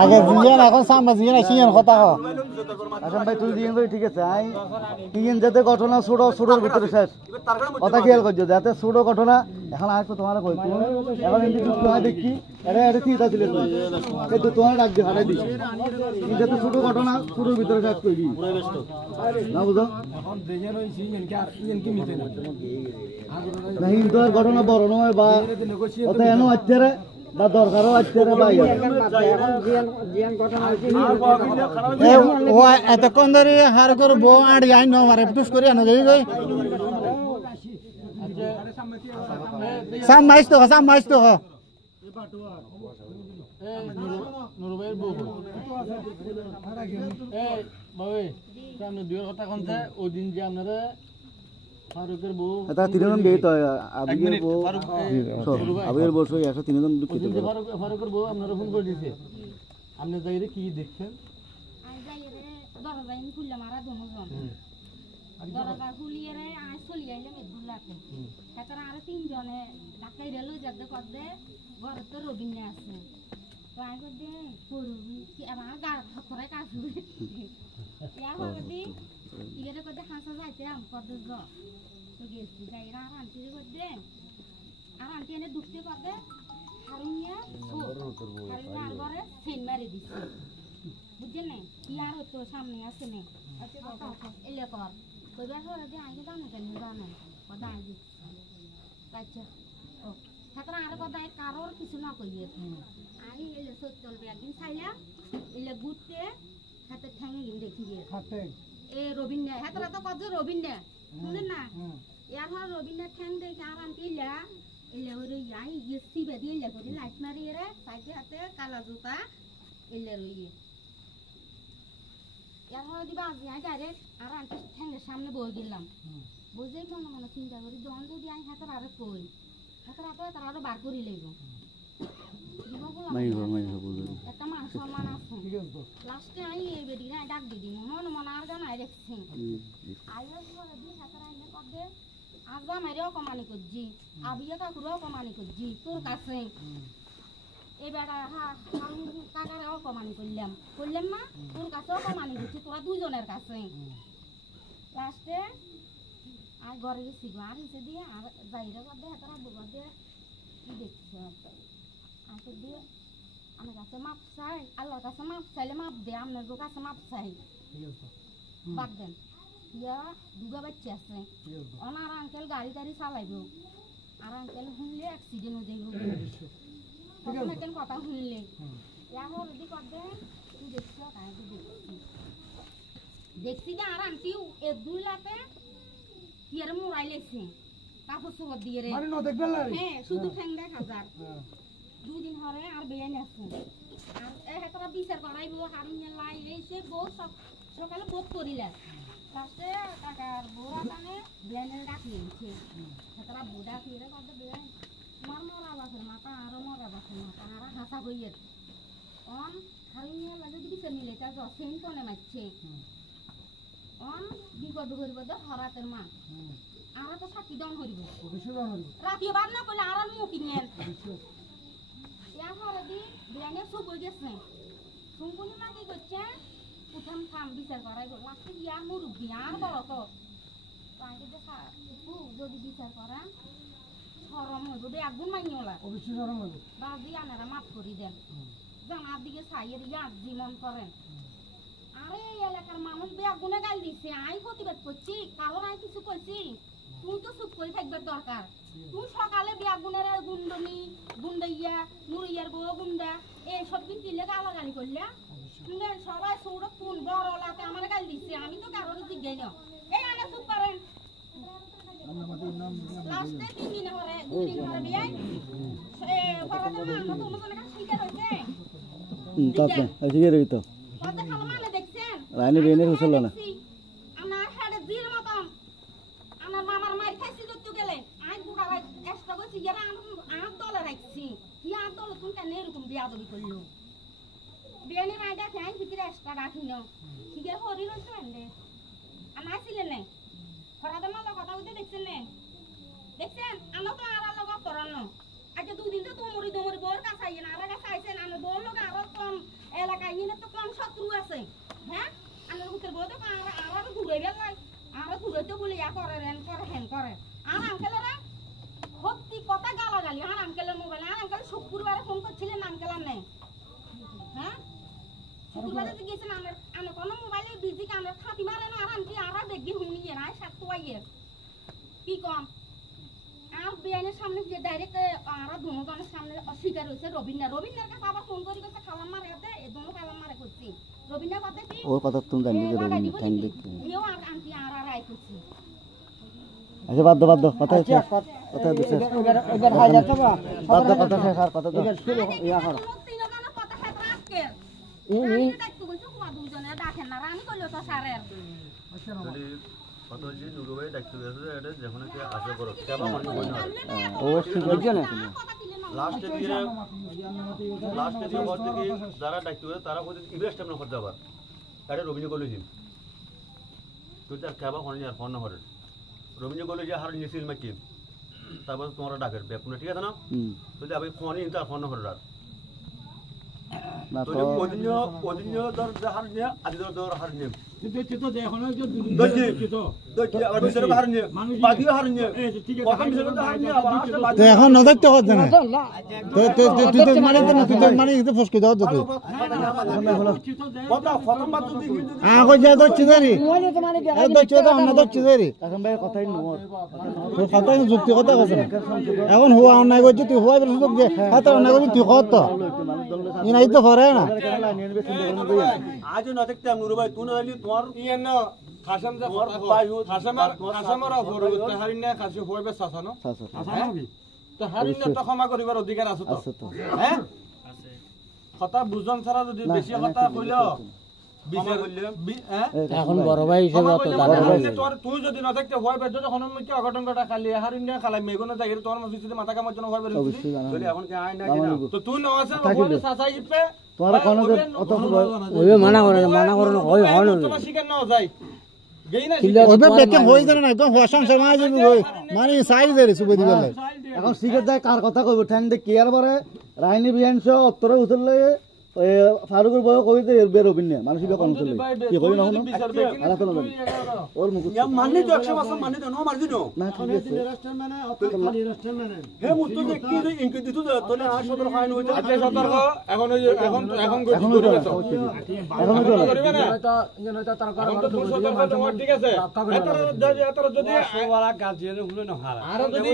আগে জিয়ান এখন সামনে জিয়ান আসিয়ান কথা হ আসাম ভাই তুই দিয়ে ঠিক আছে আই তিন যাতে ঘটনা ছোট ছোটর ভিতরে শেষ কথা খেয়াল করছো যাতে ছোট ঘটনা এখন আর তোমার কই এখন এমনি তোমার দেখি আরে আরে ঠিক আছে তুই তোমার ডাক দে হারাই দিস যাতে ছোট ঘটনা ছোটর ভিতরে শেষ কইবি না বুঝো এখন দেখে রইছি ইনকে মিতে না না হিন্দু ঘটনা বড় নয় বা কথা এনো আচ্ছারে বা দরকারও আছে রে ভাই ও এতক্ষণ ধরে হার করব আড়ি আই ন মারে টুস করি আনো গই গই সাম মাইস তো নুরুবাইয়ের বউ এই বাবু সামনে দুয়ের কথা কোনটা ওই দিন যে আপনারা ফারুকের বউ এটা তিনজন বিয়ে তো আবির বউ আবির বউ সই আছে তিনজন ওই দিন যে ফারুকের বউ আপনারা ফোন করে দিয়েছে আপনি যাইরে কি দেখছেন আই যাইরে দরজাইন খুললাম আর দুজন দরজা খুলিয়ে রে আই চলি আইলাম এদুল্লাতে তারপর আর তিনজনে ঢাকাই রেল যাতে করতে ঘরে তো রবিনে আছে তো আই করতে করবি কি আমার গা করে কাজ ইয়া করতে ইগেরে করতে হাসা যাইতে আম করতে গ তো গেছি যাইরা আর আন্টি করতে আর আন্টি এনে দুঃখতে করতে হারিয়া হারিয়া আর ঘরে সেন মারি দিছে বুঝছেন না ইয়ার তো সামনে আছে না এলে কর কইবার হরে যে আগে জানে কেন জানে কথা আগে আচ্ছা ও তারপরে আর কথা কারোর কিছু না কইয়ে আই এলে চলবে একদিন চাইলা এলে ঘুরতে হাতে ঠ্যাঙে গিয়ে দেখি গিয়ে এ রবিন্যা হাতরা তো কত রবিন্যা শুনেন না ইয়ার হর রবিন্যা ঠ্যাং দেখে আর আনটিলা এলে ওরে আই ইয়ে সিবে দিয়ে এলে করে লাইট মারিয়ে রে সাইডে হাতে কালা জুতা এলে রইয়ে এখন দিবা আজি আই ডাইরেক্ট আর আন্টি ঠ্যাঙ্গের সামনে বই গেলাম বুঝেই মনে মনে চিন্তা করি দন যদি আই হাতের আরে কই হাতের তার আরো বার করি লইব একটা মান সম্মান আছে লাস্টে আই এই বেডি না ডাক দিদি মনে মনে আর গান আই দেখছি আইয়া বলে দি হাতের আইলে কবে আজবা মাইরে অপমানি করজি আবিয়া কাকুরও অপমানি করজি তোর কাছে এবার কাকারে অপমানি করলাম না তোর কাছে অপমানি করছি তোরা দুজনের কাছে লাস্টে আর ঘরে গেছি গো আর হিসে দিয়ে আর যাইরে বাদে হাতারা বাদে কি দেখছো আসে দিয়ে আমার কাছে মাপ চাই আল্লাহর কাছে মাপ চাইলে মাপ দে আপনার কাছে মাপ চাই বাদ দেন ইয়া দুগা বাচ্চা আছে ওনার আঙ্কেল গাড়ি টাড়ি চালাইব আর আঙ্কেল শুনলে অ্যাক্সিডেন্ট হয়ে যাইব কেন কথা শুনলে এখন যদি করবে তুই দেখছ তাই দেখছি যে আর আন্টি এদুল্লাতে কি আর মোড়াই লেছে কাপড় চোপড় দিয়ে রে হ্যাঁ শুধু ঠ্যাং দেখা যার দুদিন হরে আর বেয়ান আছে আর হেতরা বিচার করাইব হারিয়ে লাই এসে বউ সকালে বোধ করিলা লাস্টে টাকার বউরা কানে বেয়ানের ডাক নিয়েছে হেতরা বুড়া ফিরে করতে বেয়ান তোমার মরা বাসের মাথা আরো মরা বাসের মাথা আর হাসা হইয়ে অন হারিয়ে লাগে যদি বিচার মিলে তা সেন কোনে মারছে অন বিপদ করিব তো হরাতের মা আর তো সাকি দন হরিব রাতিও বার না করলে আর মুখি নেন ইয়া হরে দি বিয়ানে সুপ হয়ে গেছে সুঙ্গুনি মা কি করছে উঠাম থাম বিচার করাই লাস্টে ইয়ার মুরব্বী আর বড় তো আগে দেখা যদি বিচার করা সরম হইব বেগুন মাইনলা অবশ্যই সরম হইব বাজি আনারা মাফ করি দেন জানার দিকে চাইয়ের ইয়ার জীবন করেন আরে এলাকার মানুষ বেগুনে গাল দিছে আই প্রতিবাদ করছি কারণ আই কিছু কইছি তুই তো চুপ করে থাকবার দরকার তুই সকালে বেগুনের গুন্ডনি গুন্ডাইয়া নুরিয়ার বউ গুন্ডা এইসব দিন দিলে গালাগালি করলে সবাই সৌরভ কোন বড় লাতে আমার গাল দিচ্ছে আমি তো কারোর জিজ্ঞাই না এই আনে চুপ করেন লাস্টে 3 দিন হরে 2 দিন হরে বিয়াই ফরাতে মা তো তোমাদের কাছে শিকার হইছে তাতে শিকার হইতো কত খালা মানে দেখছেন রানী বেনের হুসল না আমার হেডে জির মতন আমার মামার মার খাইছি যত গেলে আই বুড়া ভাই এক্সট্রা কইছি যারা আম দলে রাখছি কি আম দলে তুমি কেন এরকম বিয়াদবি করলো বিয়ানি মাইডা খাই ভিতরে এক্সট্রা রাখিনো ঠিক আছে হরি রইছে এন্ডে আনাই ছিলেন না ফরাতে মালা কথা কইতে দেখছেন না দেখছেন আনো তো আর লগা করানো আজ 2 দিন তো তোমরি বোর কাছে আইনা আর কাছে আইছেন আমার বোর লগা আর কম এলাকায় নিয়ে তো কম শত্রু আছে হ্যাঁ আমার হুকের বউ তো আর ঘুরে গেল আর ঘুরে তো বলে ইয়া করে রেন করে হেন করে আর আঙ্কেলেরা সত্যি কথা গালাগালি আর আঙ্কেলের মোবাইল আর আঙ্কেল শুক্রবারে ফোন করছিলেন আঙ্কেল আর নেই হ্যাঁ শুক্রবারে তো গেছেন আমার কোনো মোবাইলে বিজি আমরা থাকি মারে না আর আন্টি আর দেখবি হুনিয়ে না সাত তোয়াইয়ে কি কম আর বিয়ানের সামনে যে ডাইরেক্ট আর দুজনের সামনে অস্বীকার হয়েছে রবিনার কাছে আবার ফোন করে কাছে খালাম মারে হাতে এই দুনো খালাম মারে করছি রবিনা কথা কি ওর কথা তুমি জানি যে রবিনা টাইম দেখতে এও আর আন্টি আর আই করছি আচ্ছা বাদ দাও কথা দিছে এবার হাই যাচ্ছে বা বাদ দাও কথা শেষ আর কথা দাও এবার শুরু ইয়া করো তিনজনের কথা খাইতে আজকে দেখতে বলছো কুয়া দুজনে ডাকেন না আমি কইলো তো স্যারের কত যে নুরুভাই ডাক্তার আছে এটা যখন কি আসে করো কেমন মনে হয় ও ঠিক আছে না লাস্টে দিয়ে বলতে কি যারা ডাক্তার তারা বলতে ইনভেস্ট আমরা করতে পার এটা রবীন্দ্র কলেজ তো তার কেবা কোন আর ফোন নম্বর রবীন্দ্র কলেজে হার নিছিল মাকি তারপর তোমরা ডাকের বেপুনা ঠিক আছে না তো আমি ফোন তার ফোন নম্বর রাখ না তো ওদিন ধর হার নিয়ে আদি ধর হার নিয়ে দেখছি তো এখন এখন নজর তো হচ্ছে না তুই তো মানে মানে ফসকে দাও তুই আগে যা দচ্ছি দেরি দচ্ছি তো আমরা দচ্ছি দেরি এখন ভাই কথাই নো কথা যুক্তি কথা কথা এখন হুয়া অন্যায় করছি তুই হুয়া বেশি যোগ দিয়ে কথা অন্যায় করছি তুই কত ই নাই তো করে না আজ না দেখতে আমি নুরুভাই তুই না তোমার ইয়ে না খাসাম যা খাসামর অপরগত হারিনা খাসি হইবে সাসানো তো হারিনা তো ক্ষমা করিবার অধিকার আছে তো হ্যাঁ কথা বুঝন ছাড়া যদি বেশি কথা কইলো এখন বড় ভাই হিসেবে অত দাদা তুই যদি না দেখতে হয় বেদ যখন কি অঘটনটা খালি হারিনা খালাই মেগুনা জায়গায় তোর মসজিদে মাথা কামার জন্য হয় বেরিয়ে যদি এখন কি আয় না তো তুই না আছে ওখানে সাসাই ইপে তোর কোন অত ওই মানা করে হয় হয় তোমার শিকার না যায় গেই না ওবে বেকে হই জানা না একদম হওয়া সংসার মাঝে মানে সাইজ দেরি সুবে দিবেন এখন শিখে যায় কার কথা কইব ঠ্যাং দে কি আর বারে রাইনি বিয়ানস উত্তরে উতরলে ফারুকের বয় কইতে বের হবিন না মানুষ কোন চলে কি কই না হনো আলা তো না ওর মুখ মাননি তো 100% মাননি তো নো মারজি নো না ঠিক আছে হে মুতো যে কি ইনকে দিতু তোলে আর সদর খাইন হইতো আচ্ছা সতর্ক এখন এখন এখন করবে না এখন তো তুই সতর্ক তোমার ঠিক আছে এতর যদি সোবালা গার্জিয়ান হলো না হারা আর যদি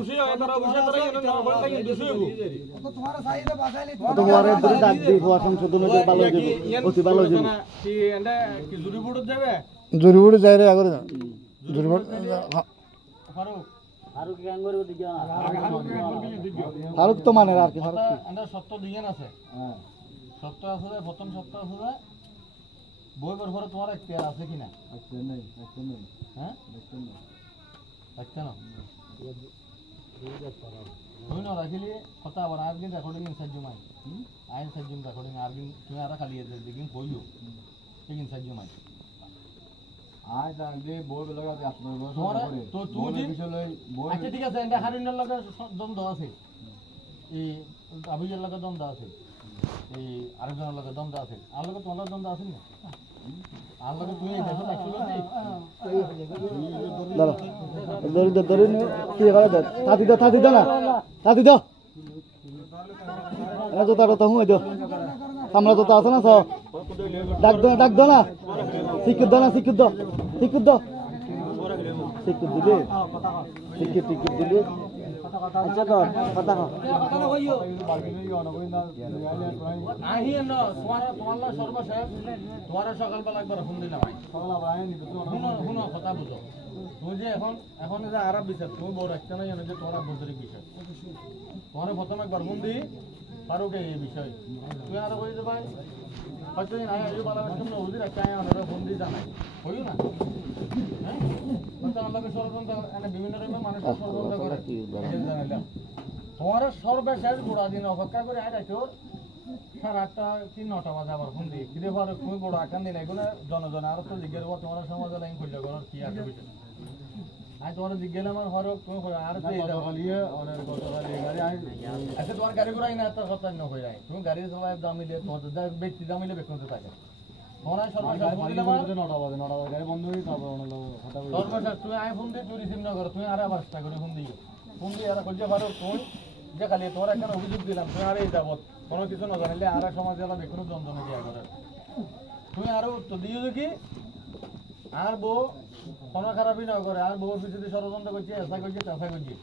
খুশি হয় তারা অবশ্যই তারা না বলতে কি খুশি হইব তো তোমার সাইডে বাসাইলি তোমারে ধরে ডাক দি হওয়া সংশোধনের ভালো হইব অতি ভালো হইব কি এন্ডা কি জুরি বুড় যাবে জুরি বুড় যাই রে আগরে জুরি বুড় ফারুক গ্যাং করে দিগা ফারুক তো মানে আর কি ফারুক আমরা সত্য দিয়েন আছে হ্যাঁ সত্য আছে প্রথম সত্য আছে বই বর ঘরে তোমার একটা আছে কিনা আচ্ছা নাই হ্যাঁ আচ্ছা না তুমি না রাখিলে কথা আবার আর দিন রেকর্ডিং সাহায্যমাই আইন সাহায্যম রেকর্ডিং আর দিন তুমি আর খালি দিন কইও ঠিক সাহায্যমাই আয় জানলে বই লাগাতে আপনার তো তুই আচ্ছা ঠিক আছে এটা হারিনের লগে দ্বন্দ্ব আছে এই আবুজের লগে দ্বন্দ্ব আছে এই আরেকজনের লগে দ্বন্দ্ব আছে আর লগে তোমার দ্বন্দ্ব আছে না আর লগে তুই এই দেশে থাকছিস দাঁড়া ধরে কি করে থাতি দাও না থাতি দাও এরা তো তারা তো হুঁয়ে দাও সামলা তো আছে না সব ডাক দাও না শিক্ষিত দাও না শিক্ষিত দিলে টিকিট দিলে আচ্ছা কর কথা কর আহিয়ে না তোমার সর্বশেষ তোমার সকালবেলা একবার ফোন দিলাম শুনো কথা বুঝো তুই যে এখন যে আরব বিচার তুমি বড় একটা নাই যে তোমার আভ্যন্তরিক বিষয় তোমার প্রথম একবার ফোন দিই পারোকে এই বিষয় তুই আরো বলে ভাই হয়তো ফোন দিয়ে জানাই হইও না বিভিন্ন রকমের মানুষের ষড়যন্ত্র করে তোমার সর্বশেষ গোড়া দিন অপেক্ষা করে আইছো 8:30 কি 9টা বাজে আবার ফোন দিয়ে কিরে ভালো তুমি বড় আকান দিন এগুলো জনজন আর তো জিজ্ঞেস করবো তোমার সমাজে লাইন খুললে করো কি আছে বিষয় আজ তোমার জিজ্ঞেস আমার হর তুমি আর আচ্ছা তোমার গাড়ি ঘোড়াই না এত কথা ন হয়ে যায় তুমি গাড়ি চালায় দামি দিয়ে তোমার ব্যক্তি দামিলে বেতনতে থাকে তোমার সর্বশেষ 9টা বাজে গাড়ি বন্ধ হয়ে সর্বশেষ তুমি আই ফোন দিয়ে রিসিভ না করো তুমি আর আবার চেষ্টা করে ফোন দিয়ে আর করতে পারো তুমি যে খালি তোমার একটা অভিযোগ দিলাম তুমি আর এই যাবত কোনো কিছু না জানিলে আর সমাজে আলাদা কোনো দ্বন্দ্ব নেই করে তুমি আরো উত্তর দিও কি আর বউ কোনো খারাপই না করে আর বউর পিছনে ষড়যন্ত্র করছে এসা করছে তেসা করছে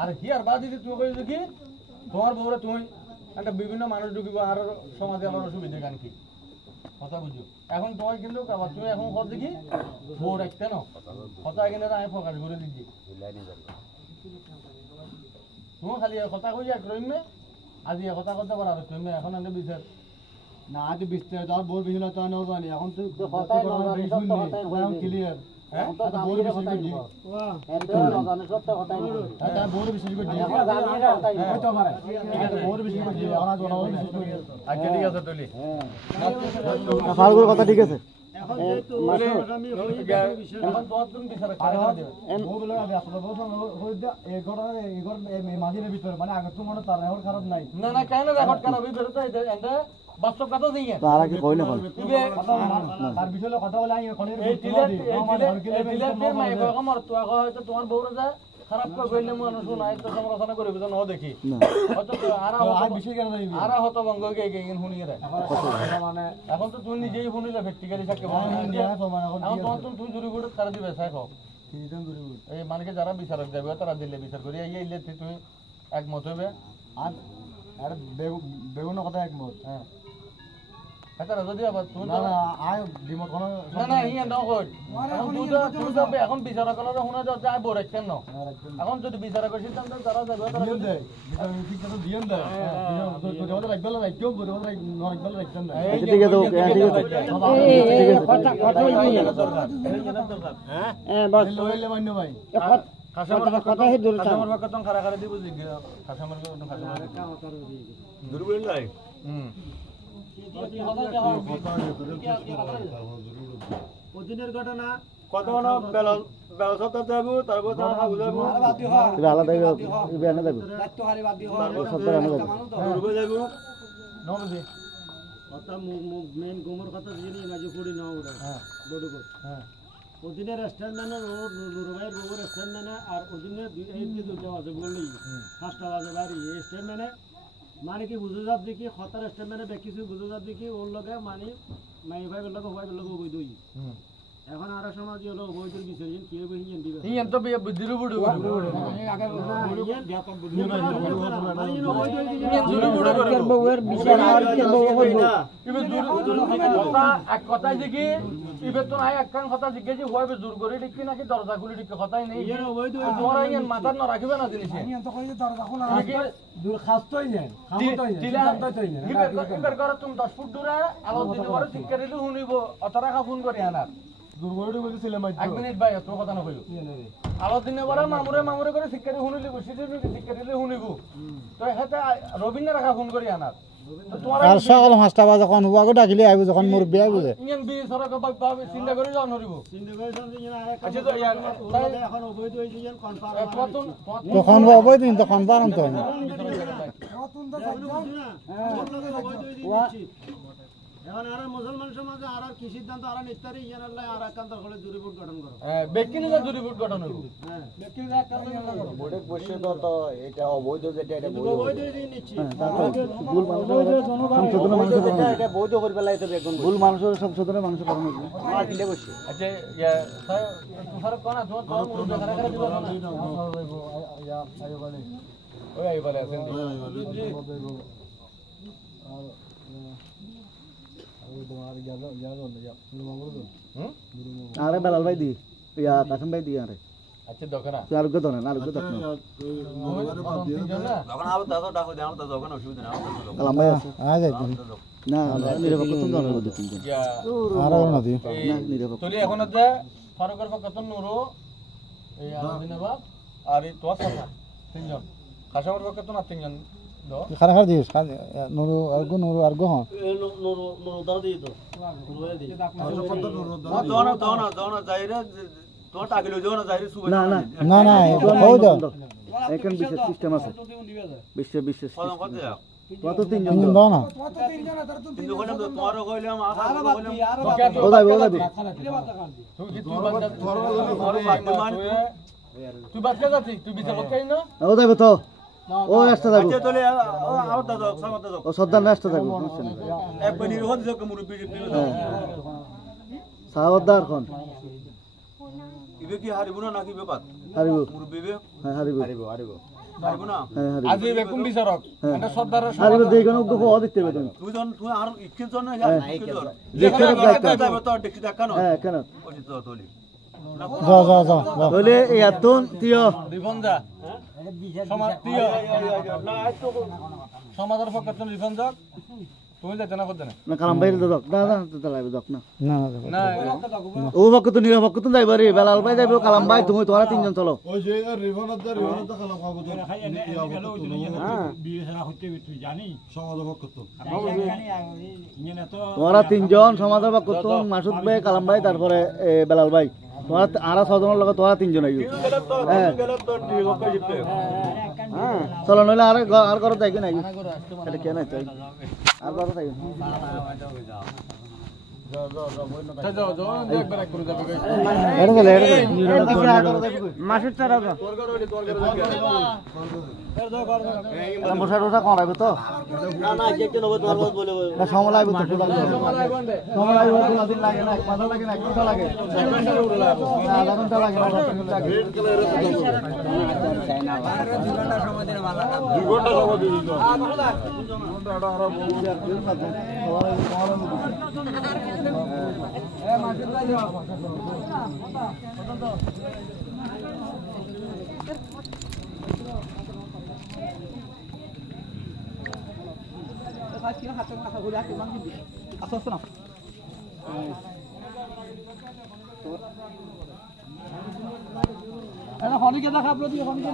আর কি আর বাদ দিদি তুমি কইছো কি তোমার বউরে তুমি একটা বিভিন্ন মানুষ ঢুকিব আর সমাজে আলোর অসুবিধা গান কি কথা বুঝো এখন তোমার কিন্তু আবার তুমি এখন কর দেখি বউ রাখতে না কথা এখানে আমি ফোকাস করে দিচ্ছি তুমি খালি কথা কই এক রইমে আজি কথা কথা বলা তুমি এখন এনে বিচার না আজ বিস্তার তোর বউর বিষয় তো না জানি এখন তো কথাই না জানি সত্য কথাই এখন ক্লিয়ার হ্যাঁ বউর বিষয় কি এত না জানি সত্য কথাই না তার বউর বিষয় কি এখন জানি না কথাই না হয়তো পারে ঠিক আছে বউর বিষয় কি আমরা জানাবো বিষয় কি আচ্ছা ঠিক আছে টলি ফারুকের কথা ঠিক আছে এখন তোমার তুমি বিচার করে দেবে বউগুলো আমি আসলে বলছো হই দা এই ঘটনা এই ঘর এই মাঝের ভিতর মানে আগে তো মনে তার এখন খারাপ নাই না না কেন রেকর্ড কেন ওই বেরোতে এটা বাস্তব কথা দিয়ে তার আগে কই না বল তার বিষয়ে কথা বলে আমি এখন এই টিলের মাই বাবা মর তো আগো হয়তো তোমার বউরা যা খারাপ করে কইলে মানুষ নাই তো সমালোচনা করে বুঝা না দেখি হয়তো আরা আর বিষয় কেন নাই আরা হতো বঙ্গ গে গে শুনিয়ে রে মানে এখন তো তুমি নিজেই শুনিলে প্র্যাকটিক্যালি থাকে এখন তুমি জুরি করে তারা দিবে চাই খাও এই মানকে যারা বিচারক যাবে তারা দিলে বিচার করি এই ইলে তুমি একমত হইবে আর আর বেগুন কথা একমত হ্যাঁ তারা যদি আবার তুমি না না আয় ডিমত কোন না না ইয়া না কই এখন তুই তো এখন বিচারক করা শোনা যাচ্ছে আই বড় কেন এখন যদি বিচারক করি সিদ্ধান্ত তারা যাবে তারা দেয় বিচার ঠিক কথা দিয়েন দেয় তো যখন রাখবেল রাখও বড় কথা রাখবেল রাখছেন না ঠিক আছে ওকে ঠিক আছে কথা কথা হ্যাঁ বাস লইলে মান্য ভাই খাসামার কথা হে দূর থাক খাসামার কত খারা খারা দিব জিগ খাসামার কত খাসামার দূর বলেন নাই ওদিনের ঘটনা কত না ব্যবস্থা যাবো তারপর তারা হাবু যাবো এটা আলাদা ইবেনে যাবে দায়িত্ব হারি বাদ দিও সত্তর আনা যাবে দূর যাবো নবজি কথা মেন গোমর কথা জিনি নাজি ফুড়ি নাও ওটা হ্যাঁ বড়গো হ্যাঁ ওদিনের রেস্টুরেন্ট নুরুভাইয়ের বউর রেস্টুরেন্ট আর ওদিনে এই যে দুটো আছে বললি 5টা বাজে বাড়ি এই রেস্টুরেন্ট মানে কি বুঝো যাব দেখি খতার রেস্টুরেন্টে দেখিছি বুঝো যাব দেখি ওর লগে মানে মাই ভাইয়ের লগে ভাইয়ের লগে বই দই এখন আর সমাজ হলো বইদের বিষয় কি হবে হিন দিবে হিন তো বিয়ে বুদ্ধির বুড়ো আগে বউয়ের বিচার আর কে বউ হইব ইবে কথা এক কথাই দেখি ইবে তো নাই একখান কথা জিজ্ঞেস হইবে জোর করে দেখি নাকি দরজা খুলে দেখি কথাই নেই তোমার আইন মাথার না রাখিবে না জিনিস আমি তো কই দরজা খোলা দূর খাস্তই যায় খামতই যায় সিদ্ধান্তই যায় ইবে করে তুমি 10 ফুট দূরে আলো দিতে পারো ঠিক করে দিলে শুনিব অতরা কা ফোন করে আনার দুর্গড়ি বলছিলাম এক মিনিট ভাই তোর কথা না কইও আলো দিনে পরে মামুরে করে ঠিক করে শুনিলি বসিতে ঠিক করে দিলে শুনিব তো হেতে রবিনা রাখা ফোন করি আনার আর সকাল 5টা বাজে যখন হুয়াগো ডাকিলে আইব যখন মোর বিয়া বুঝে ইঞ্জিন বি সরক বাবা চিন্তা করে যাও নরিব চিন্তা করে সামনে যেন আরেক আচ্ছা তো ইয়া এখন অবৈধ হইছে যেন কনফার্ম তখন বাবই দিন তখন পারন তো এখন আর মুসলমান সমাজে আর কি সিদ্ধান্ত আর নিস্তারি ইয়ান আল্লাহ আর একান্ত হলে জুরি বোর্ড গঠন করো ব্যক্তি নিয়ে জুরি বোর্ড গঠন হইব হ্যাঁ ব্যক্তি একান্ত করো বোর্ডে বসে তো এটা অবৈধ যেটা এটা অবৈধ দিয়ে নিচ্ছি ভুল মানুষ এটা বৈধ করে ফেলাই তো বেগুন ভুল মানুষের সংশোধনের মানুষ করানো আর কিলে বসে আচ্ছা ইয়া স্যার কোন তোমার মুরুদ খারা খারা দিবা না ওই আই বলে আছেন আরে বেলাল ভাই দি ইয়া কাসম ভাই দি আরে আচ্ছা দোকানা তুই আরোগ্য ধরেন আরোগ্য ধরেন তখন আবার দাদা ডাকো দেন তো তখন অসুবিধা না কালাম ভাই আছে আ যাই না নিরপেক্ষ তুমি ধরেন বলি তুমি ইয়া আর না দি না নিরপেক্ষ তুই এখন যে ফারুকের পক্ষ তো নুরু এই আলাদিন বাপ আর এই তোর সাথে তিনজন খাসামের পক্ষ তো না তিনজন দো খারা খারা দিস নুরু আরগো হ্যাঁ নুরু দাও দি তো দোনা যাইরে তো টাকি লই যাও না যাইরে সুবে না না না না হই দাও এখন বিশেষ সিস্টেম আছে বিশেষ কত যা কত তিনজন তিনজন দাও না কিন্তু কোন তোমার কইলাম আর কইলাম ও যাবে তুই বাচ্চা যাচ্ছি তুই বিচার করতে না ও যাবে তো ও রাস্তা যাবো আচ্ছা তাহলে আও দাদা সামত দাদা ও সর্দার রাস্তা যাবো এক বনি রোজ যে মুরব্বি সাবধান কোন ইবে কি হারিব না নাকি বেপাত হারিব মুরব্বিবে হ্যাঁ হারিব হারিব হারিব হারিব না হ্যাঁ হারিব আজি বেকুম বিচারক এটা সর্দারের হারিব দেখুন ওকে হওয়া দিতে হবে তুমি তুই জন তুই আর ইকিল জন না ইকিল জন দেখতে যাবে তো দেখি দেখ কেন হ্যাঁ কেন ওই তো তোলি যা বলে এই আতুন তিও রিফন যা সমাজ প্রিয় সমাজের পক্ষে তুমি রিফন যাক তুমি যেতে না করতে না কালাম বাইরে দক না না তো লাগবে দক না না ও পক্ষ তো নিয়ে পক্ষ তো যাইবারে বেলাল ভাই যাইবে কালাম ভাই তুমি তোরা তিনজন চলো ওই যে রিভনত খালাম কাগজ বিবেচনা করতে তুই জানি সমাজ পক্ষ তো তোরা তিনজন সমাজের পক্ষ তো মাসুদ ভাই কালাম ভাই তারপরে বেলাল ভাই তোরা আর ছজনের লগে তোরা তিনজন আইও হ্যাঁ চলো নইলে আর ঘর যাইবে না এটা কেন চাই আর ঘর যাইবে মাসুদ তারা বসা টসা কম লাগবে তো না সময় লাগবে তো সময় লাগবে তো দিন লাগে না 1 মাস লাগে না 1 ঘন্টা লাগে 1 ঘন্টা লাগে হনিকে দেখা আপলোড দিয়ে হনিকে